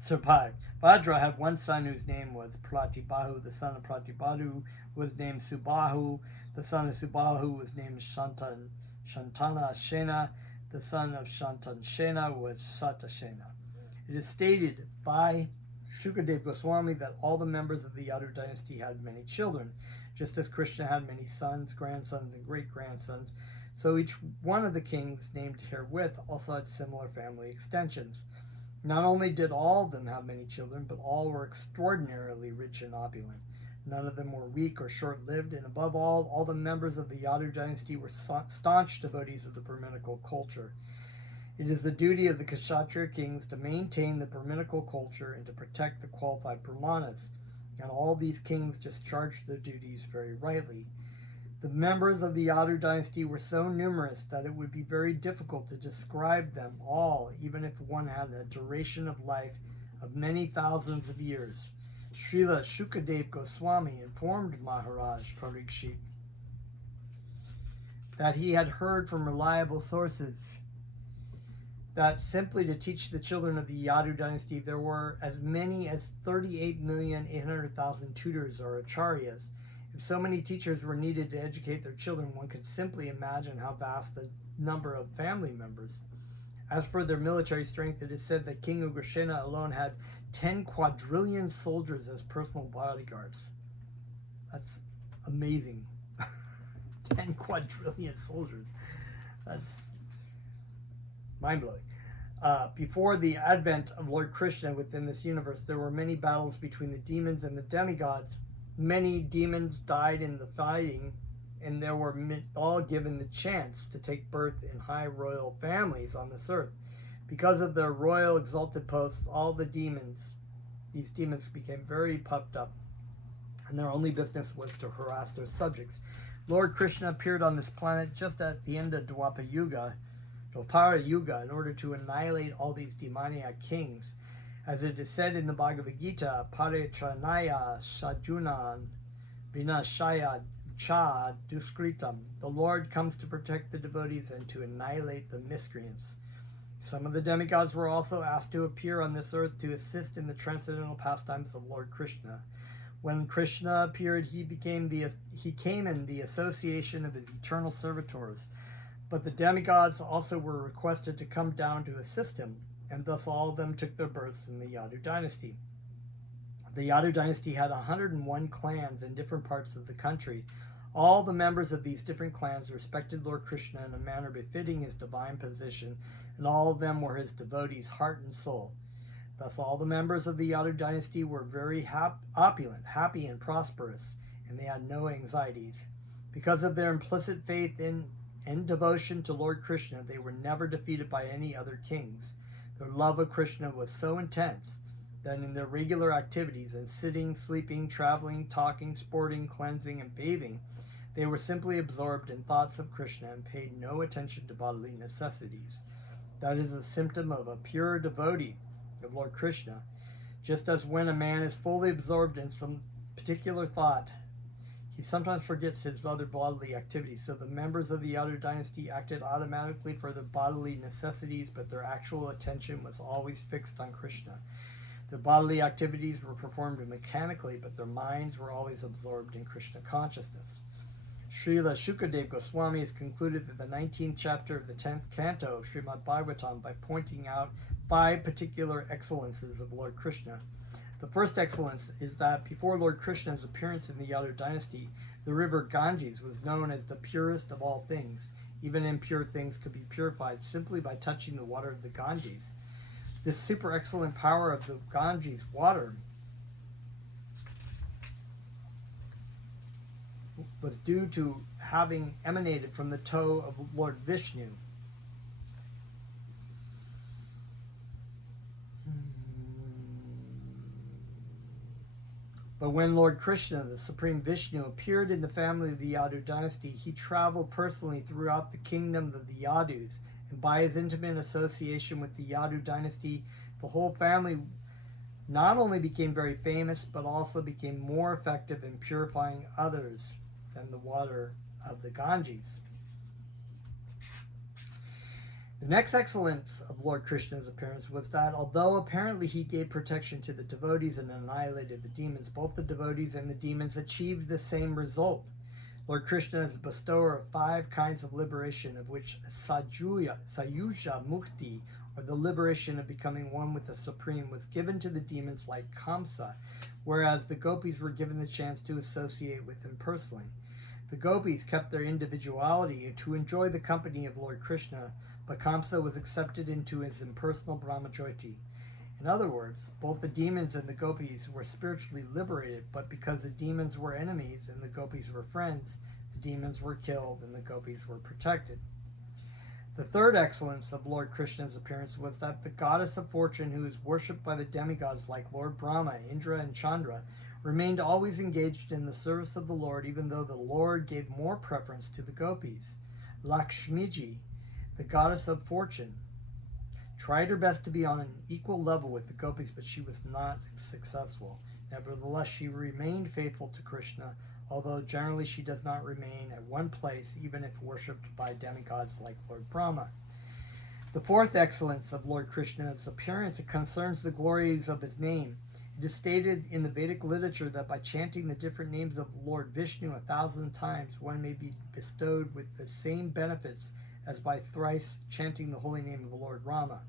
survived. Vajra had one son whose name was Pratibahu. The son of Pratibahu was named Subahu. The son of Subahu was named Shantana Shena. The son of Shantanshena was Satashena. It is stated by Shukadev Goswami that all the members of the Yadu dynasty had many children. Just as Krishna had many sons, grandsons, and great-grandsons, so each one of the kings named herewith also had similar family extensions. Not only did all of them have many children, but all were extraordinarily rich and opulent. None of them were weak or short-lived, and above all the members of the Yadu dynasty were staunch devotees of the Brahminical culture. It is the duty of the Kshatriya kings to maintain the Brahminical culture and to protect the qualified Brahmanas, and all these kings discharged their duties very rightly. The members of the Yadu dynasty were so numerous that it would be very difficult to describe them all, even if one had a duration of life of many thousands of years. Srila Shukadev Goswami informed Maharaj Parikshit that he had heard from reliable sources that simply to teach the children of the Yadu dynasty there were as many as 38,800,000 tutors or acharyas. If so many teachers were needed to educate their children, one could simply imagine how vast the number of family members. As for their military strength, it is said that King Ugrasena alone had 10 quadrillion soldiers as personal bodyguards. That's amazing. 10 quadrillion soldiers. That's mind-blowing. Before the advent of Lord Krishna within this universe, there were many battles between the demons and the demigods. Many demons died in the fighting, and they were all given the chance to take birth in high royal families on this earth. Because of their royal exalted posts, all these demons became very puffed up, and their only business was to harass their subjects. Lord Krishna appeared on this planet just at the end of Dwapara Yuga, in order to annihilate all these demoniac kings. As it is said in the Bhagavad Gita, Parechanaya Shajunan Vinashaya Cha Duskritam. The Lord comes to protect the devotees and to annihilate the miscreants. Some of the demigods were also asked to appear on this earth to assist in the transcendental pastimes of Lord Krishna. When Krishna appeared, he came in the association of his eternal servitors. But the demigods also were requested to come down to assist him, and thus all of them took their births in the Yadu dynasty. The Yadu dynasty had 101 clans in different parts of the country. All the members of these different clans respected Lord Krishna in a manner befitting his divine position, and all of them were his devotees, heart and soul. Thus all the members of the Yadu dynasty were very opulent, happy, and prosperous, and they had no anxieties. Because of their implicit faith in and devotion to Lord Krishna, they were never defeated by any other kings. Their love of Krishna was so intense that in their regular activities, in sitting, sleeping, traveling, talking, sporting, cleansing, and bathing, they were simply absorbed in thoughts of Krishna and paid no attention to bodily necessities. That is a symptom of a pure devotee of Lord Krishna. Just as when a man is fully absorbed in some particular thought, he sometimes forgets his other bodily activities. So the members of the Yadu dynasty acted automatically for their bodily necessities, but their actual attention was always fixed on Krishna. Their bodily activities were performed mechanically, but their minds were always absorbed in Krishna consciousness. Srila Shukadev Goswami has concluded that the 19th chapter of the 10th canto of Srimad Bhagavatam by pointing out 5 particular excellences of Lord Krishna. The first excellence is that before Lord Krishna's appearance in the Yadu dynasty, the river Ganges was known as the purest of all things. Even impure things could be purified simply by touching the water of the Ganges. This super excellent power of the Ganges water was due to having emanated from the toe of Lord Vishnu. But when Lord Krishna, the Supreme Vishnu, appeared in the family of the Yadu dynasty, he traveled personally throughout the kingdom of the Yadus, and by his intimate association with the Yadu dynasty, the whole family not only became very famous, but also became more effective in purifying others than the water of the Ganges. The next excellence of Lord Krishna's appearance was that although apparently he gave protection to the devotees and annihilated the demons, both the devotees and the demons achieved the same result. Lord Krishna is a bestower of 5 kinds of liberation, of which Sayuja Mukti, or the liberation of becoming one with the Supreme, was given to the demons like Kamsa, whereas the gopis were given the chance to associate with him personally. The gopis kept their individuality to enjoy the company of Lord Krishna, but Kamsa was accepted into his impersonal Brahmajyoti. In other words, both the demons and the gopis were spiritually liberated, but because the demons were enemies and the gopis were friends, the demons were killed and the gopis were protected. The third excellence of Lord Krishna's appearance was that the goddess of fortune, who is worshipped by the demigods like Lord Brahma, Indra, and Chandra, remained always engaged in the service of the Lord, even though the Lord gave more preference to the gopis. Lakshmiji, the goddess of fortune, tried her best to be on an equal level with the gopis, but she was not successful. Nevertheless, she remained faithful to Krishna, although generally she does not remain at one place, even if worshipped by demigods like Lord Brahma. The fourth excellence of Lord Krishna's appearance concerns the glories of his name. It is stated in the Vedic literature that by chanting the different names of Lord Vishnu 1,000 times, one may be bestowed with the same benefits as by thrice chanting the holy name of the Lord Rama.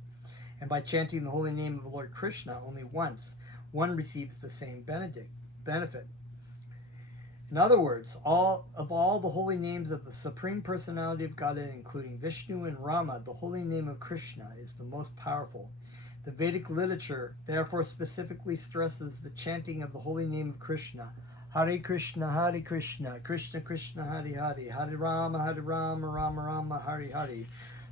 And by chanting the holy name of the Lord Krishna only once, one receives the same benefit. In other words, all the holy names of the Supreme Personality of Godhead, including Vishnu and Rama, the holy name of Krishna is the most powerful. The Vedic literature therefore specifically stresses the chanting of the holy name of Krishna. Hare Krishna, Krishna Krishna, Hare Rama, Rama Rama, Hare Hare.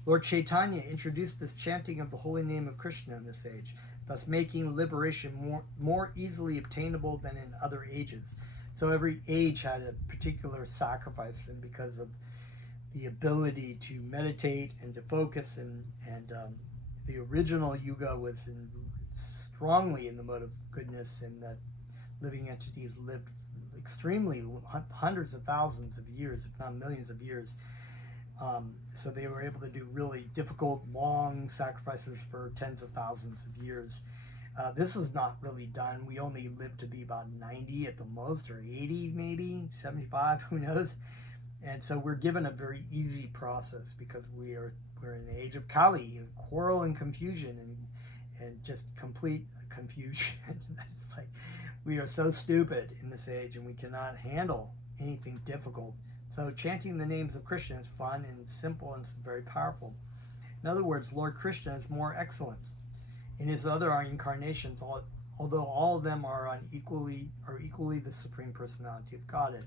Lord Chaitanya introduced this chanting of the holy name of Krishna in this age, thus making liberation more easily obtainable than in other ages. So every age had a particular sacrifice, and because of the ability to meditate and to focus, and the original yuga was strongly in the mode of goodness, and that living entities lived extremely hundreds of thousands of years, if not millions of years. So they were able to do really difficult, long sacrifices for tens of thousands of years. This is not really done. We only live to be about 90 at the most, or 80 maybe, 75, who knows. And so we're given a very easy process because we're in the age of Kali, quarrel and confusion, and just complete confusion. It's like we are so stupid in this age, and we cannot handle anything difficult. So chanting the names of Krishna is fun and simple and very powerful. In other words, Lord Krishna is more excellent in his other incarnations, although all of them are equally the Supreme Personality of Godhead.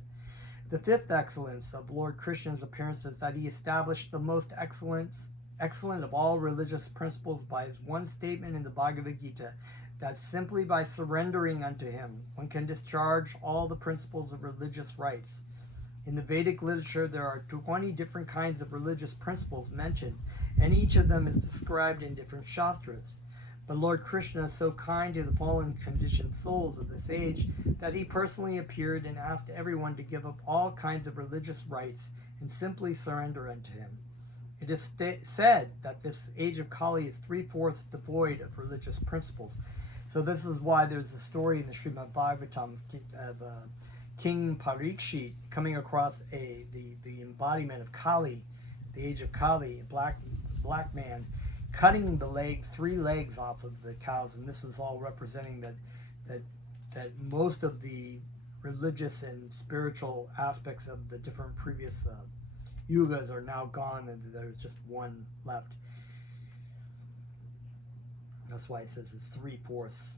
The fifth excellence of Lord Krishna's appearance is that he established the most excellent of all religious principles by his one statement in the Bhagavad Gita, that simply by surrendering unto him, one can discharge all the principles of religious rites. In the Vedic literature, there are 20 different kinds of religious principles mentioned, and each of them is described in different shastras. But Lord Krishna is so kind to the fallen conditioned souls of this age that he personally appeared and asked everyone to give up all kinds of religious rites and simply surrender unto him. It is said that this age of Kali is 3/4 devoid of religious principles. So this is why there's a story in the Srimad Bhagavatam of King Parikshit coming across the embodiment of Kali, the age of Kali, a black man, cutting the three legs off of the cows, and this is all representing that most of the religious and spiritual aspects of the different previous yugas are now gone, and there's just one left. That's why it says it's 3/4.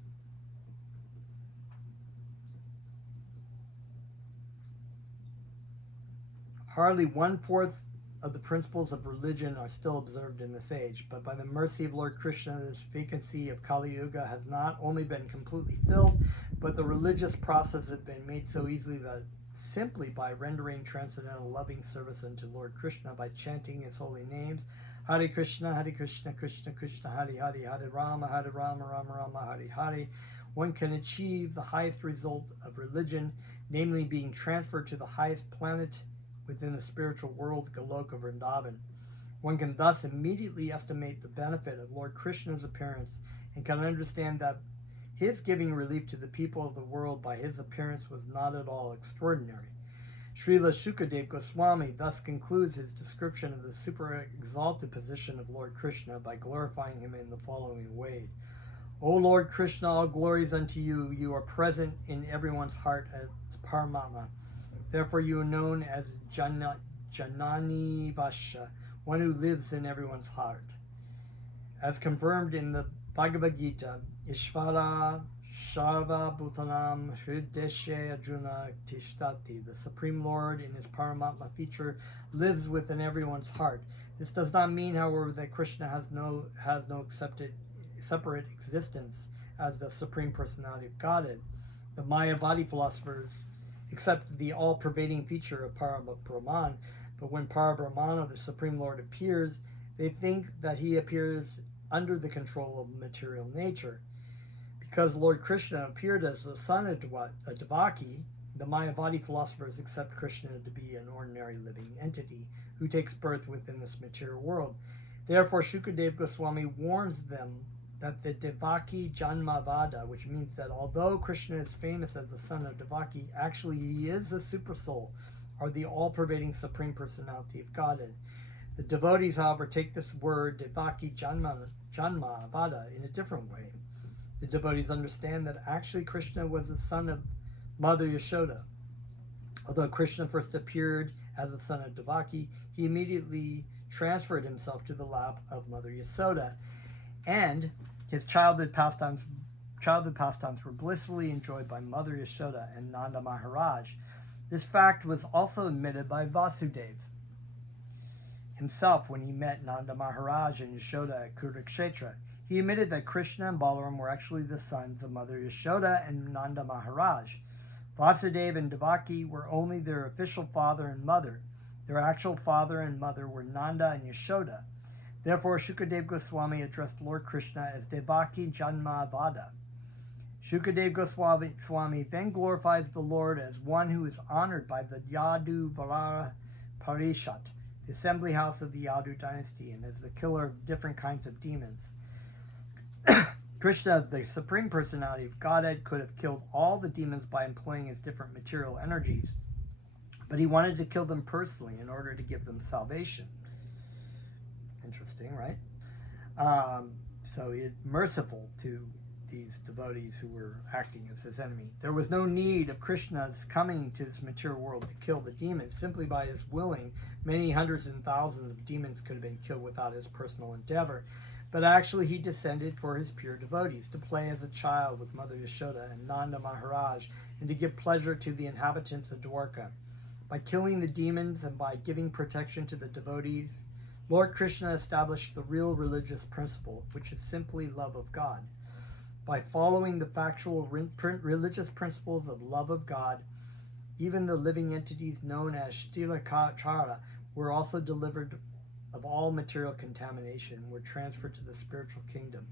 Hardly 1/4 of the principles of religion are still observed in this age, but by the mercy of Lord Krishna, this vacancy of Kali Yuga has not only been completely filled, but the religious process has been made so easily that simply by rendering transcendental loving service unto Lord Krishna, by chanting his holy names, Hare Krishna, Krishna Krishna, Hare Hare, Hare Rama, Rama Rama, Hare Hare, one can achieve the highest result of religion, namely being transferred to the highest planet within the spiritual world, Goloka Vrindavan. One can thus immediately estimate the benefit of Lord Krishna's appearance and can understand that his giving relief to the people of the world by his appearance was not at all extraordinary. Srila Shukadev Goswami thus concludes his description of the super exalted position of Lord Krishna by glorifying him in the following way. O Lord Krishna, all glories unto you. You are present in everyone's heart as Paramatma. Therefore you are known as Janani Vasha, one who lives in everyone's heart. As confirmed in the Bhagavad Gita, Ishvara Sharva Bhutanam Hrideshe Arjuna Tishtati, the Supreme Lord in his Paramatma feature lives within everyone's heart. This does not mean, however, that Krishna has no separate existence as the Supreme Personality of Godhead. The Mayavadi philosophers accept the all-pervading feature of Parabrahman, but when Parabrahman, the Supreme Lord, appears, they think that he appears under the control of material nature. Because Lord Krishna appeared as the son of Devaki, the Mayavadi philosophers accept Krishna to be an ordinary living entity who takes birth within this material world. Therefore, Shukadev Goswami warns them that the Devaki Janmavada, which means that although Krishna is famous as the son of Devaki, actually he is the super soul, or the all-pervading Supreme Personality of Godhead. The devotees, however, take this word Devaki Janmavada in a different way. The devotees understand that actually Krishna was the son of Mother Yashoda. Although Krishna first appeared as the son of Devaki, he immediately transferred himself to the lap of Mother Yashoda, and his childhood pastimes were blissfully enjoyed by Mother Yashoda and Nanda Maharaj. This fact was also admitted by Vasudeva himself when he met Nanda Maharaj and Yashoda at Kurukshetra. He admitted that Krishna and Balaram were actually the sons of Mother Yashoda and Nanda Maharaj. Vasudeva and Devaki were only their official father and mother. Their actual father and mother were Nanda and Yashoda. Therefore, Shukadev Goswami addressed Lord Krishna as Devaki Janmavada. Shukadev Goswami then glorifies the Lord as one who is honored by the Yadu Vara Parishat, the assembly house of the Yadu dynasty, and as the killer of different kinds of demons. Krishna, the Supreme Personality of Godhead, could have killed all the demons by employing his different material energies, but he wanted to kill them personally in order to give them salvation. Interesting, right? So he's merciful to these devotees who were acting as his enemy. There was no need of Krishna's coming to this material world to kill the demons. Simply by his willing, many hundreds and thousands of demons could have been killed without his personal endeavor. But actually he descended for his pure devotees, to play as a child with Mother Yashoda and Nanda Maharaj, and to give pleasure to the inhabitants of Dwarka. By killing the demons and by giving protection to the devotees, Lord Krishna established the real religious principle, which is simply love of God. By following the factual religious principles of love of God, even the living entities known as Shtilakachara were also delivered of all material contamination, were transferred to the spiritual kingdom.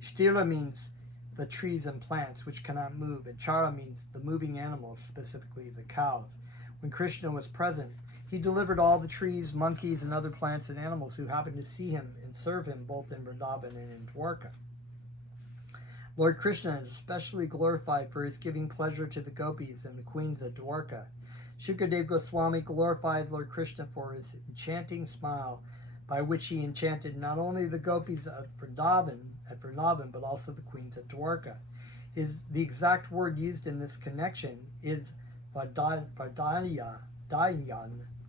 Shtila means the trees and plants which cannot move, and Chara means the moving animals, specifically the cows. When Krishna was present, he delivered all the trees, monkeys, and other plants and animals who happened to see him and serve him both in Vrindavan and in Dwarka. Lord Krishna is especially glorified for his giving pleasure to the gopis and the queens of Dwarka. Shukadev Goswami glorifies Lord Krishna for his enchanting smile, by which he enchanted not only the gopis of Vrindavan, but also the queens of Dwarka. The exact word used in this connection is Vardhanayan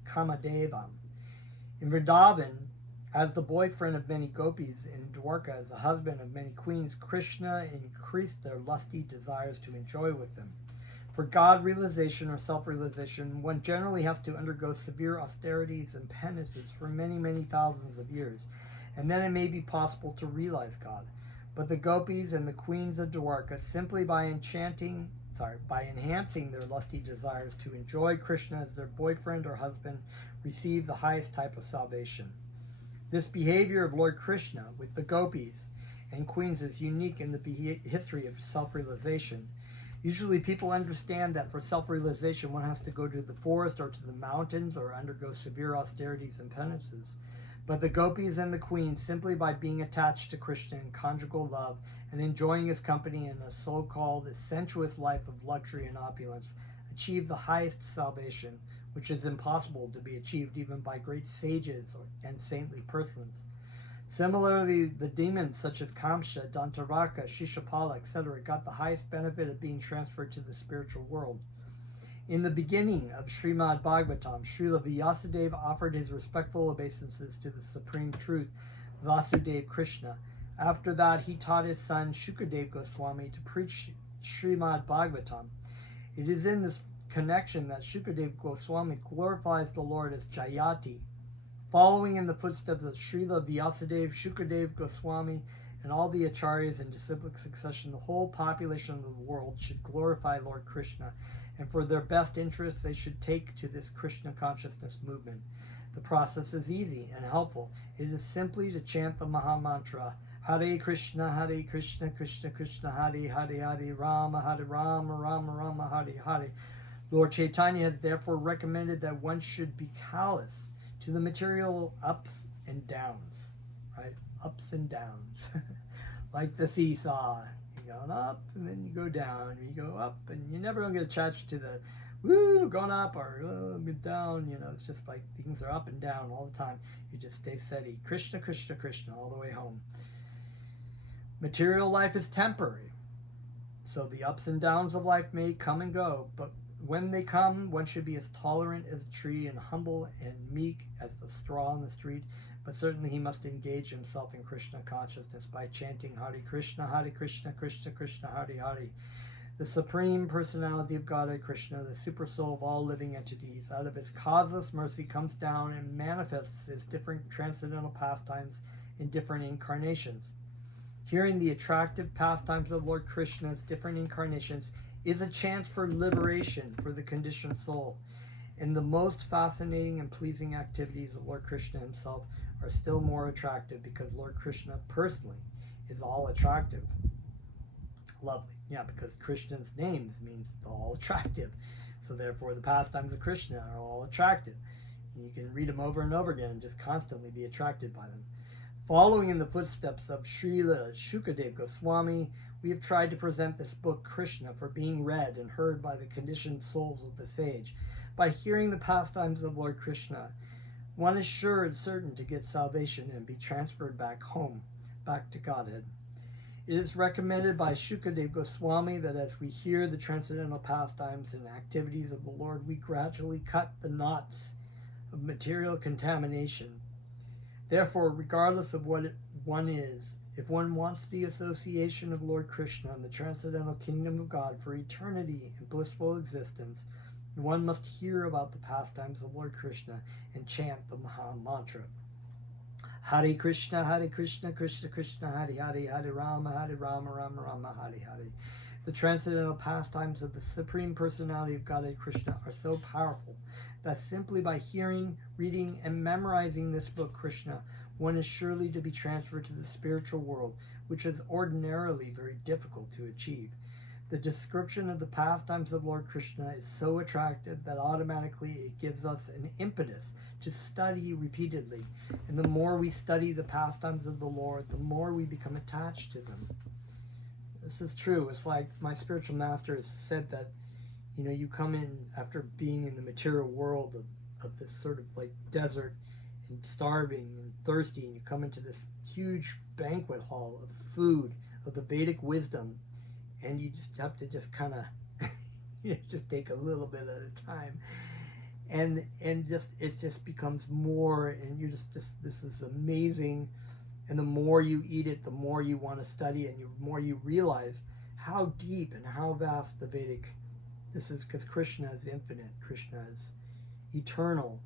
Kamadevam. In Vrindavan, as the boyfriend of many gopis, in Dwarka as the husband of many queens, Krishna increased their lusty desires to enjoy with them. For God realization or self-realization, one generally has to undergo severe austerities and penances for many, many thousands of years, and then it may be possible to realize God. But the gopis and the queens of Dwarka, simply by enhancing their lusty desires to enjoy Krishna as their boyfriend or husband, receive the highest type of salvation. This behavior of Lord Krishna with the gopis and queens is unique in the history of self-realization. Usually people understand that for self-realization one has to go to the forest or to the mountains or undergo severe austerities and penances. But the gopis and the queens, simply by being attached to Krishna in conjugal love and enjoying his company in a so-called sensuous life of luxury and opulence, achieve the highest salvation, which is impossible to be achieved even by great sages and saintly persons. Similarly, the demons such as Kamsa, Dantaraka, Shishapala, etc. got the highest benefit of being transferred to the spiritual world. In the beginning of Srimad Bhagavatam, Srila Vyasadeva offered his respectful obeisances to the Supreme Truth, Vasudeva Krishna. After that, he taught his son Shukadev Goswami to preach Srimad Bhagavatam. It is in this connection that Shukadev Goswami glorifies the Lord as Jayati. Following in the footsteps of Srila Vyasadeva, Shukadev Goswami, and all the acharyas in disciplic succession, the whole population of the world should glorify Lord Krishna, and for their best interests they should take to this Krishna consciousness movement. The process is easy and helpful. It is simply to chant the Maha Mantra, Hare Krishna, Krishna Krishna, Hare Hare, Rama, Rama Rama, Hare Hare. Lord Chaitanya has therefore recommended that one should be callous to the material ups and downs, right? Ups and downs, like the seesaw. You're going up and then you go down, you go up, and you're never going to get attached to the woo, going up or down. It's just like things are up and down all the time. You just stay steady. Krishna, Krishna, Krishna, all the way home. Material life is temporary, so the ups and downs of life may come and go, but when they come, one should be as tolerant as a tree and humble and meek as the straw on the street, but certainly he must engage himself in Krishna consciousness by chanting Hare Krishna, Krishna Krishna, Hare Hare. The Supreme Personality of Godhead Krishna, the super soul of all living entities, out of his causeless mercy comes down and manifests his different transcendental pastimes in different incarnations. Hearing the attractive pastimes of Lord Krishna's different incarnations is a chance for liberation for the conditioned soul. And the most fascinating and pleasing activities of Lord Krishna himself are still more attractive because Lord Krishna personally is all attractive. Lovely. Yeah, because Krishna's names means all attractive. So therefore the pastimes of Krishna are all attractive. And you can read them over and over again and just constantly be attracted by them. Following in the footsteps of Srila Shukadev Goswami, we have tried to present this book, Krishna, for being read and heard by the conditioned souls of the sage. By hearing the pastimes of Lord Krishna, one is sure and certain to get salvation and be transferred back home, back to Godhead. It is recommended by Shukadev Goswami that as we hear the transcendental pastimes and activities of the Lord, we gradually cut the knots of material contamination. Therefore, regardless of what one is, if one wants the association of Lord Krishna and the transcendental kingdom of God for eternity and blissful existence, one must hear about the pastimes of Lord Krishna and chant the Maha Mantra. Hare Krishna, Krishna Krishna, Hare Hare, Hare Rama, Rama Rama, Hare Hare. The transcendental pastimes of the Supreme Personality of Godhead Krishna are so powerful that simply by hearing, reading, and memorizing this book, Krishna, one is surely to be transferred to the spiritual world, which is ordinarily very difficult to achieve. The description of the pastimes of Lord Krishna is so attractive that automatically it gives us an impetus to study repeatedly. And the more we study the pastimes of the Lord, the more we become attached to them. This is true. It's like my spiritual master has said that, you come in after being in the material world of this sort of like desert and starving and thirsty, and you come into this huge banquet hall of food, of the Vedic wisdom, and you just have to just kind of just take a little bit at a time, and just it just becomes more, and you're just this is amazing. And the more you eat it, the more you want to study, and the more you realize how deep and how vast the Vedic this is, because Krishna is infinite, Krishna is eternal,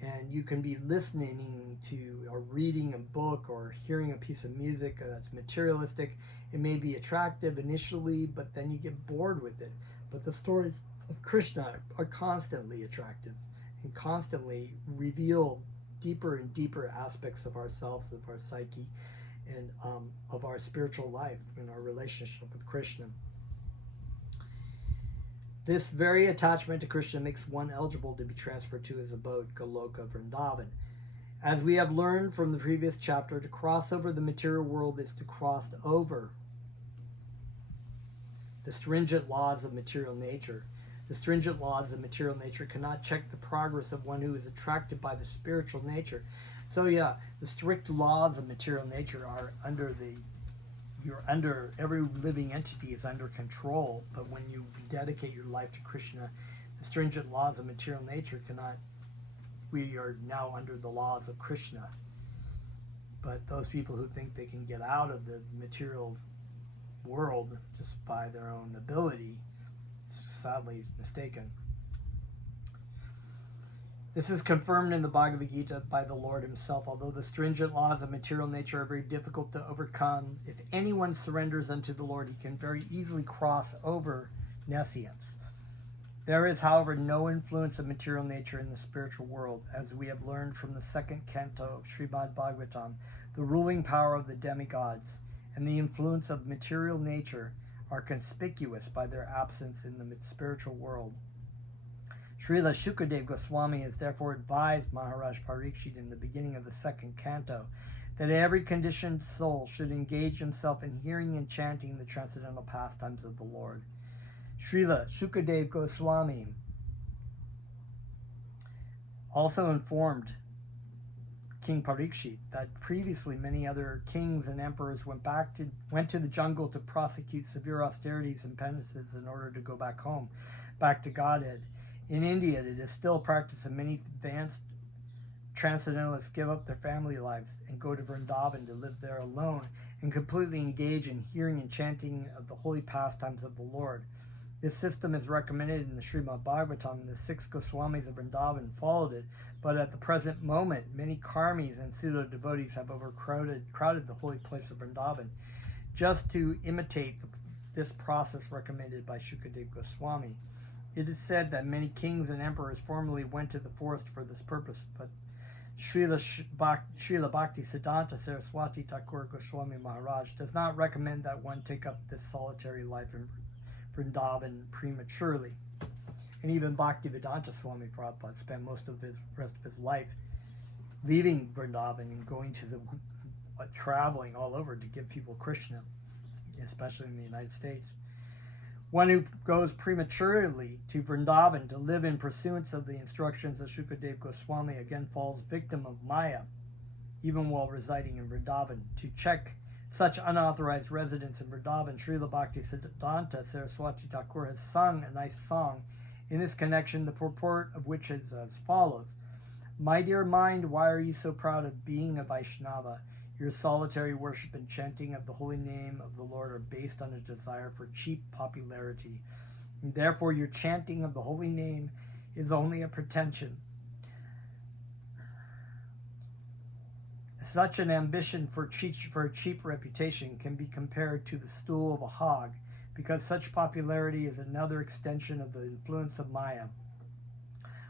and you can be listening to or reading a book or hearing a piece of music that's materialistic. It may be attractive initially, but then you get bored with it. But the stories of Krishna are constantly attractive and constantly reveal deeper and deeper aspects of ourselves, of our psyche, and of our spiritual life and our relationship with Krishna. This very attachment to Krishna makes one eligible to be transferred to his abode, Goloka Vrindavan. As we have learned from the previous chapter, to cross over the material world is to cross over the stringent laws of material nature. The stringent laws of material nature cannot check the progress of one who is attracted by the spiritual nature. So yeah, the strict laws of material nature are every living entity is under control, but when you dedicate your life to Krishna, the stringent laws of material nature cannot, we are now under the laws of Krishna. But those people who think they can get out of the material world just by their own ability, sadly mistaken. This is confirmed in the Bhagavad Gita by the Lord himself. Although the stringent laws of material nature are very difficult to overcome, if anyone surrenders unto the Lord, he can very easily cross over nescience. There is, however, no influence of material nature in the spiritual world, as we have learned from the second canto of Srimad Bhagavatam. The ruling power of the demigods and the influence of material nature are conspicuous by their absence in the spiritual world. Srila Shukadev Goswami has therefore advised Maharaj Parikshit in the beginning of the second canto that every conditioned soul should engage himself in hearing and chanting the transcendental pastimes of the Lord. Srila Shukadev Goswami also informed King Parikshit that previously many other kings and emperors went to the jungle to prosecute severe austerities and penances in order to go back home, back to Godhead. In India, it is still practiced that many advanced transcendentalists give up their family lives and go to Vrindavan to live there alone and completely engage in hearing and chanting of the holy pastimes of the Lord. This system is recommended in the Srimad Bhagavatam, and the 6 Goswamis of Vrindavan followed it, but at the present moment, many karmis and pseudo-devotees have crowded the holy place of Vrindavan. Just to imitate this process recommended by Shukadev Goswami, it is said that many kings and emperors formerly went to the forest for this purpose, but Srila Bhakti Siddhanta Saraswati Thakur Goswami Maharaj does not recommend that one take up this solitary life in Vrindavan prematurely. And even Bhaktivedanta Swami Prabhupada spent most of his rest of his life leaving Vrindavan and going to traveling all over to give people Krishna, especially in the United States. One who goes prematurely to Vrindavan to live in pursuance of the instructions of Shukadev Goswami again falls victim of Maya, even while residing in Vrindavan. To check such unauthorized residence in Vrindavan, Srila Bhakti Siddhanta Saraswati Thakur has sung a nice song in this connection, the purport of which is as follows. My dear mind, why are you so proud of being a Vaishnava? Your solitary worship and chanting of the holy name of the Lord are based on a desire for cheap popularity. And therefore, your chanting of the holy name is only a pretension. Such an ambition for a cheap reputation can be compared to the stool of a hog, because such popularity is another extension of the influence of Maya.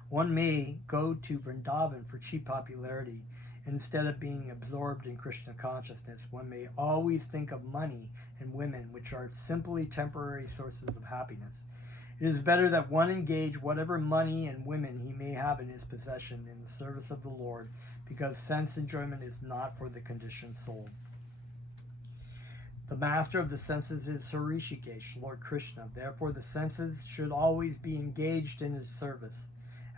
One may go to Vrindavan for cheap popularity, and instead of being absorbed in Krishna consciousness, one may always think of money and women, which are simply temporary sources of happiness. It is better that one engage whatever money and women he may have in his possession in the service of the Lord, because sense enjoyment is not for the conditioned soul. The master of the senses is Rishikesh, Lord Krishna. Therefore, the senses should always be engaged in his service.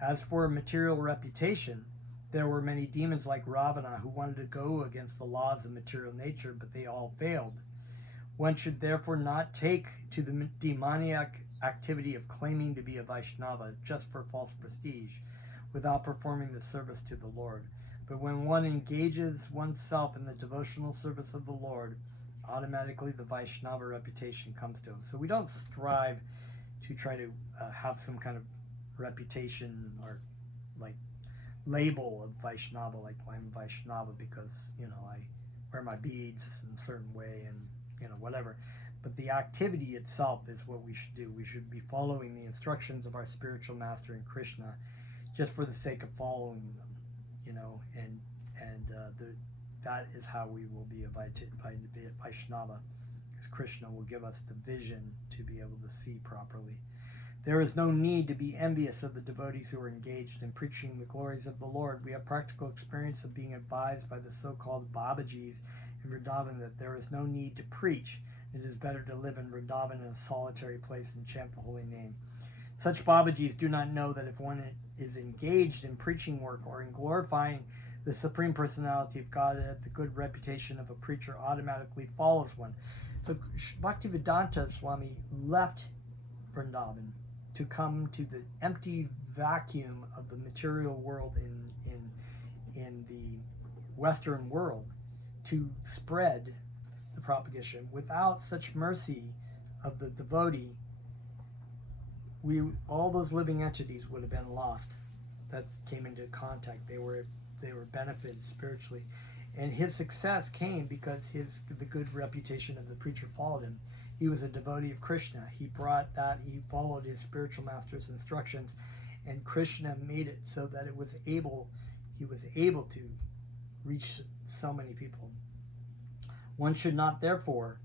As for material reputation, there were many demons like Ravana who wanted to go against the laws of material nature, but they all failed. One should therefore not take to the demoniac activity of claiming to be a Vaishnava just for false prestige, without performing the service to the Lord. But when one engages oneself in the devotional service of the Lord, automatically the Vaishnava reputation comes to him. So we don't strive to try to have some kind of reputation or like label of Vaishnava, like I'm Vaishnava because, I wear my beads in a certain way and, whatever. But the activity itself is what we should do. We should be following the instructions of our spiritual master in Krishna just for the sake of following them, that is how we will be a Vaishnava, because Krishna will give us the vision to be able to see properly. There is no need to be envious of the devotees who are engaged in preaching the glories of the Lord. We have practical experience of being advised by the so-called Babajis in Vrindavan that there is no need to preach. It is better to live in Vrindavan in a solitary place and chant the holy name. Such Babajis do not know that if one is engaged in preaching work or in glorifying the Supreme Personality of God, the good reputation of a preacher automatically follows one. So Bhaktivedanta Swami left Vrindavan to come to the empty vacuum of the material world in the Western world to spread the propagation. Without such mercy of the devotee, all those living entities would have been lost that came into contact. They were benefited spiritually, and his success came because the good reputation of the preacher followed him. He was a devotee of Krishna. He followed his spiritual master's instructions, and Krishna made it so that he was able to reach so many people. One should not therefore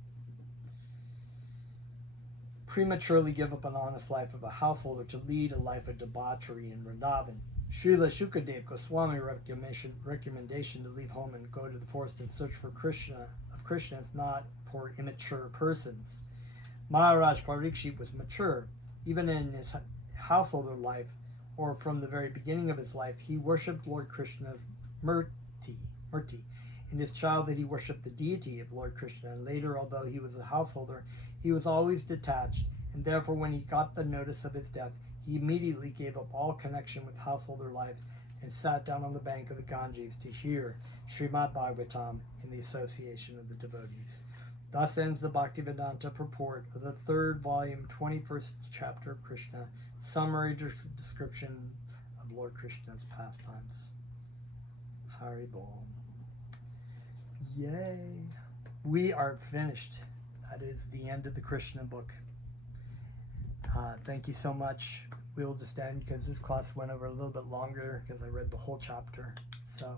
prematurely give up an honest life of a householder to lead a life of debauchery in Vrindavan. Srila Shukadev Goswami recommendation to leave home and go to the forest in search for Krishna is not for immature persons. Maharaj Parikshit was mature. Even in his householder life, or from the very beginning of his life, he worshipped Lord Krishna's Murti. In his childhood, he worshipped the deity of Lord Krishna, and later, although he was a householder, he was always detached, and therefore when he got the notice of his death, he immediately gave up all connection with householder life and sat down on the bank of the Ganges to hear Srimad Bhagavatam in the association of the devotees. Thus ends the Bhaktivedanta purport of the 3rd volume, 21st chapter of Krishna, summary description of Lord Krishna's pastimes. Hari Bol. Yay! We are finished. That is the end of the Krishna book. Thank you so much. We'll just end because this class went over a little bit longer because I read the whole chapter. So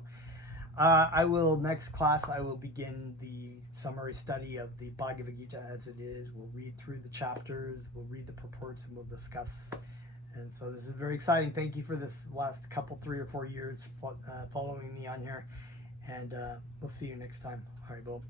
next class I will begin the summary study of the Bhagavad Gita as it is. We'll read through the chapters, we'll read the purports, and we'll discuss. And so this is very exciting. Thank you for this last 3 or 4 years following me on here. And we'll see you next time. Hari Bol.